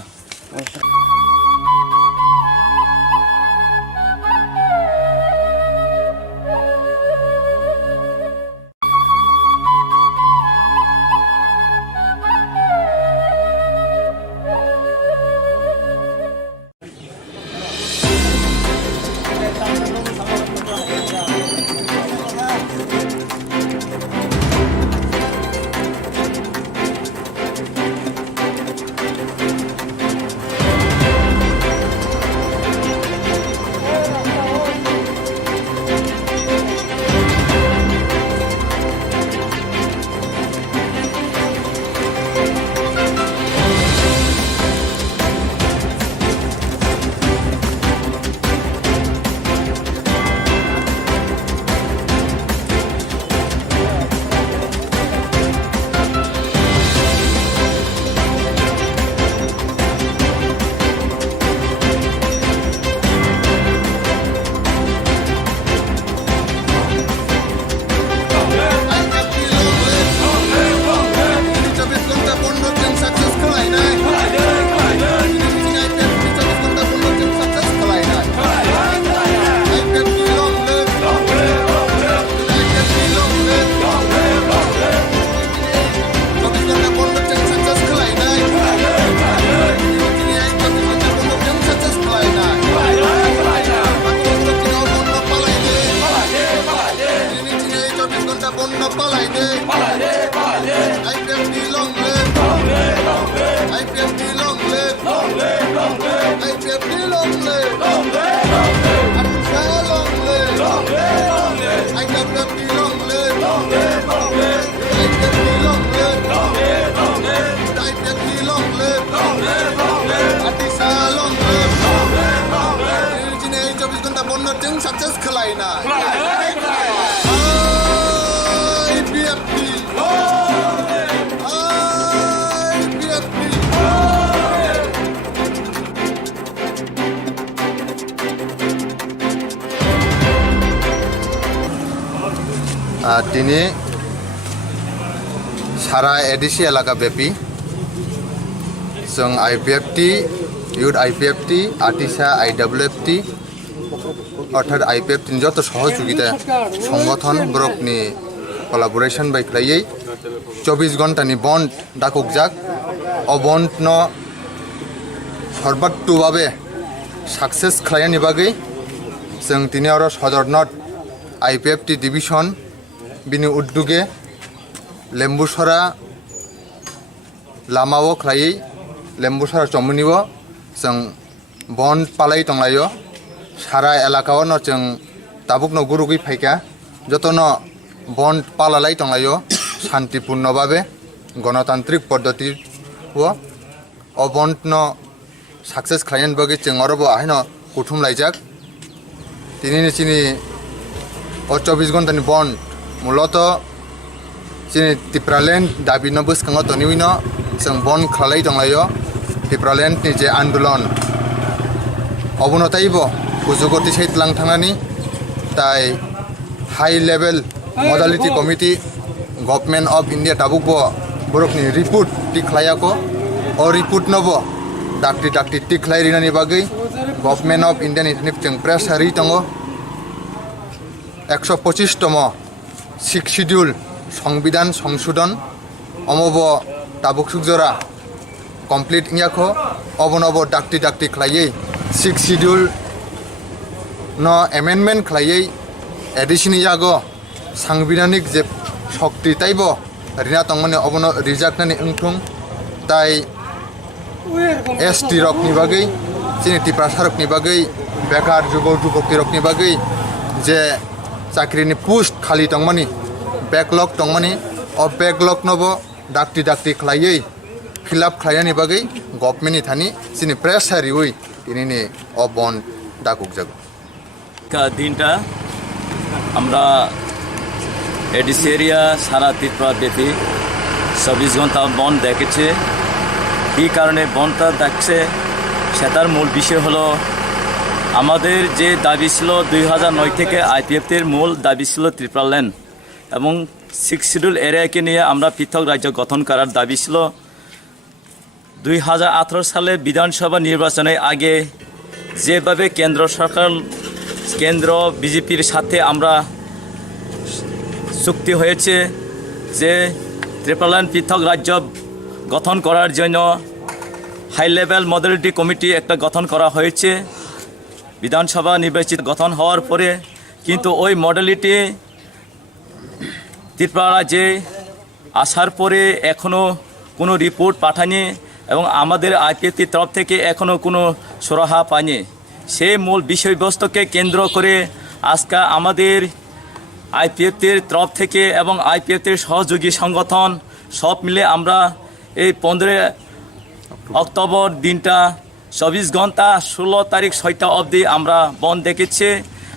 খোলাই না IPFT दिनै सारा एडिसि एलाका ब्यापी जों IPFT इउथ IPFT आर्टिसा IWFT अर्थात IPFT नि যত সহযোগিতা সংগঠন ব্রকনি কোলাবোরেশন বাই খাইयै 24 ঘন্টানি বন্ড ডাকুকজাক অ বন্ড ন সর্বাত্মকভাবে সাকসেস খালাयनि बागै जों दिनै आरो सदरनट IPFT डिविजन बिनि उद्योगे लेम्बुसरा लामाओ खालायै लेम्बुसरा चमुनिओ जों बन्द पालाय दंलायो सारा एलाकाओ न जों दाबुकनो गुरुगै फायका जतनो बन्द पालालाय दंलायो शान्तिपूर्ण भावे गणतान्त्रिक पद्धति अ बन्द न सक्सेस खालायनि बागै जों अरबो आहायनो कुथुम लायजाक दिनैनि चिनि 24 घन्टानि बन्द मूलत जोंनि टिप्रालेण्ड दाबि न बोसखाङाव तनिउनो जों बन्द खालाय दंलायो टिप्रालेण्डनि जे आन्दोलन अबनतायबो गोजौगति सैतलां थांनानै ताय high level modality committee government of India दाबुकबो बरकनि रिपोर्ट टिख्लायाको अ रिपोर्ट नबो डाक्टि डाक्टि टिख्लायरिनानि बागै गभर्नमेन्ट अफ इन्डियानि जों प्रेस हारि दङ 125तम सिक्स शिड्यूल संविधान संशोधन अमब दाबुकसुकजरा कमप्लीट इयाखो अबनब डाक्टि डाक्टि खालायै सिक्स शिड्यूल न एमेन्डमेन्ट खालायै एडिशन यागो सांविधानिक जे शक्ति ताइब रिना तंगमाने अबन रिजाक्टनानि ओंथुं ताइ एसटी रकनि बागै जोंनि टिप्रा रकनि बागै बेकार जुगौ जुगक्ति रकनि बागै जे चाकरिनि पोस्ट खालि दंमानि बैकलग दंमानि अ बैकलग नबो डाक्टि डाक्टि खालायै फिलआप खालायनि बागै गभर्नमेन्टनि थानि जोंनि प्रेस हारियै दिनैनि अ बन्द डाकुकजागो দিনটা আমরা এডিসি এরিয়া সারা ত্রিপুরা ব্যাপী 24 ঘন্টা বন্ধ দেখেছে কী কারণে বন্ধটা দেখছে সেটার মূল বিষয় হলো আমাদের যে দাবি ছিল 2009 থেকে IPFTর মূল দাবি ছিল ত্রিপুরাল্যান্ড এবং 6 শিডিউল এরিয়াকে নিয়ে আমরা পৃথক রাজ্য গঠন করার দাবি ছিল 2018 সালে বিধানসভা নির্বাচনের আগে যেভাবে কেন্দ্র সরকার কেন্দ্র বিজেপির সাথে আমরা চুক্তি হয়েছে যে ত্রিপুরাল্যান্ড পৃথক রাজ্য গঠন করার জন্য হাই লেভেল মডেলিটি কমিটি একটা গঠন করা হয়েছে বিধানসভা নির্বাচিত গঠন হওয়ার পরে কিন্তু ওই মডেলিটি ত্রিপুরা রাজ্যে আসার পরে এখনও কোনো রিপোর্ট পাঠায়নি এবং আমাদের IPFTর তরফ থেকে এখনও কোনো সুরাহা পায়নি সেই মূল বিষয়বস্তুকে কেন্দ্র করে আজকে আমাদের IPFTর তরফ থেকে এবং IPFTর সহযোগী সংগঠন সব মিলে আমরা এই 15 অক্টোবর দিনটা 24 ঘন্টা 16 তারিখ 6টা অবধি আমরা বন্ধ দেখেছি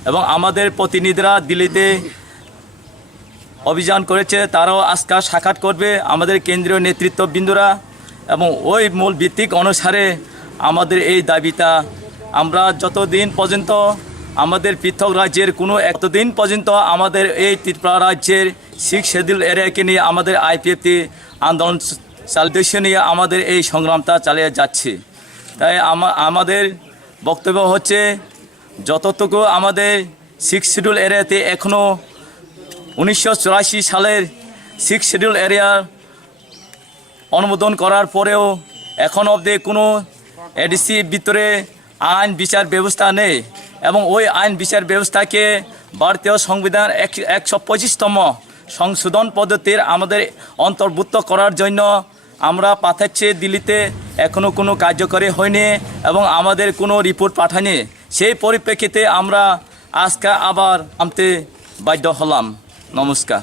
এবং আমাদের প্রতিনিধিরা দিল্লিতে অভিযান করেছে তারাও আজকে সাক্ষাৎ করবে আমাদের কেন্দ্রীয় নেতৃত্ববৃন্দরা এবং ওই মূল ভিত্তিক অনুসারে আমাদের এই দাবিটা আমরা যতদিন পর্যন্ত আমাদের পৃথক রাজ্যের কোনো এতদিন পর্যন্ত আমাদের এই ত্রিপুরা রাজ্যের 6 শিডিউল এরিয়াকে নিয়ে আমাদের IPFT আন্দোলন চালিয়ে নিয়ে আমাদের এই সংগ্রামটা চালিয়ে যাচ্ছে তাই আমাদের বক্তব্য হচ্ছে যতটুকু আমাদের 6 শিডিউল এরিয়াতে এখনও 1984 সালের 6 শিডিউল এরিয়ার অনুমোদন করার পরেও এখন অবধি কোনো এডিসি ভিতরে আইন বিচার ব্যবস্থা নেই এবং ওই আইন বিচার ব্যবস্থাকে ভারতীয় সংবিধান 125তম সংশোধন পদ্ধতির আমাদের অন্তর্ভুক্ত করার জন্য আমরা পাঠাচ্ছি দিল্লিতে এখনও কোনো কার্যকরী হয়নি এবং আমাদের কোনো রিপোর্ট পাঠায়নি সেই পরিপ্রেক্ষিতে আমরা আজকে আবার নামতে বাধ্য হলাম নমস্কার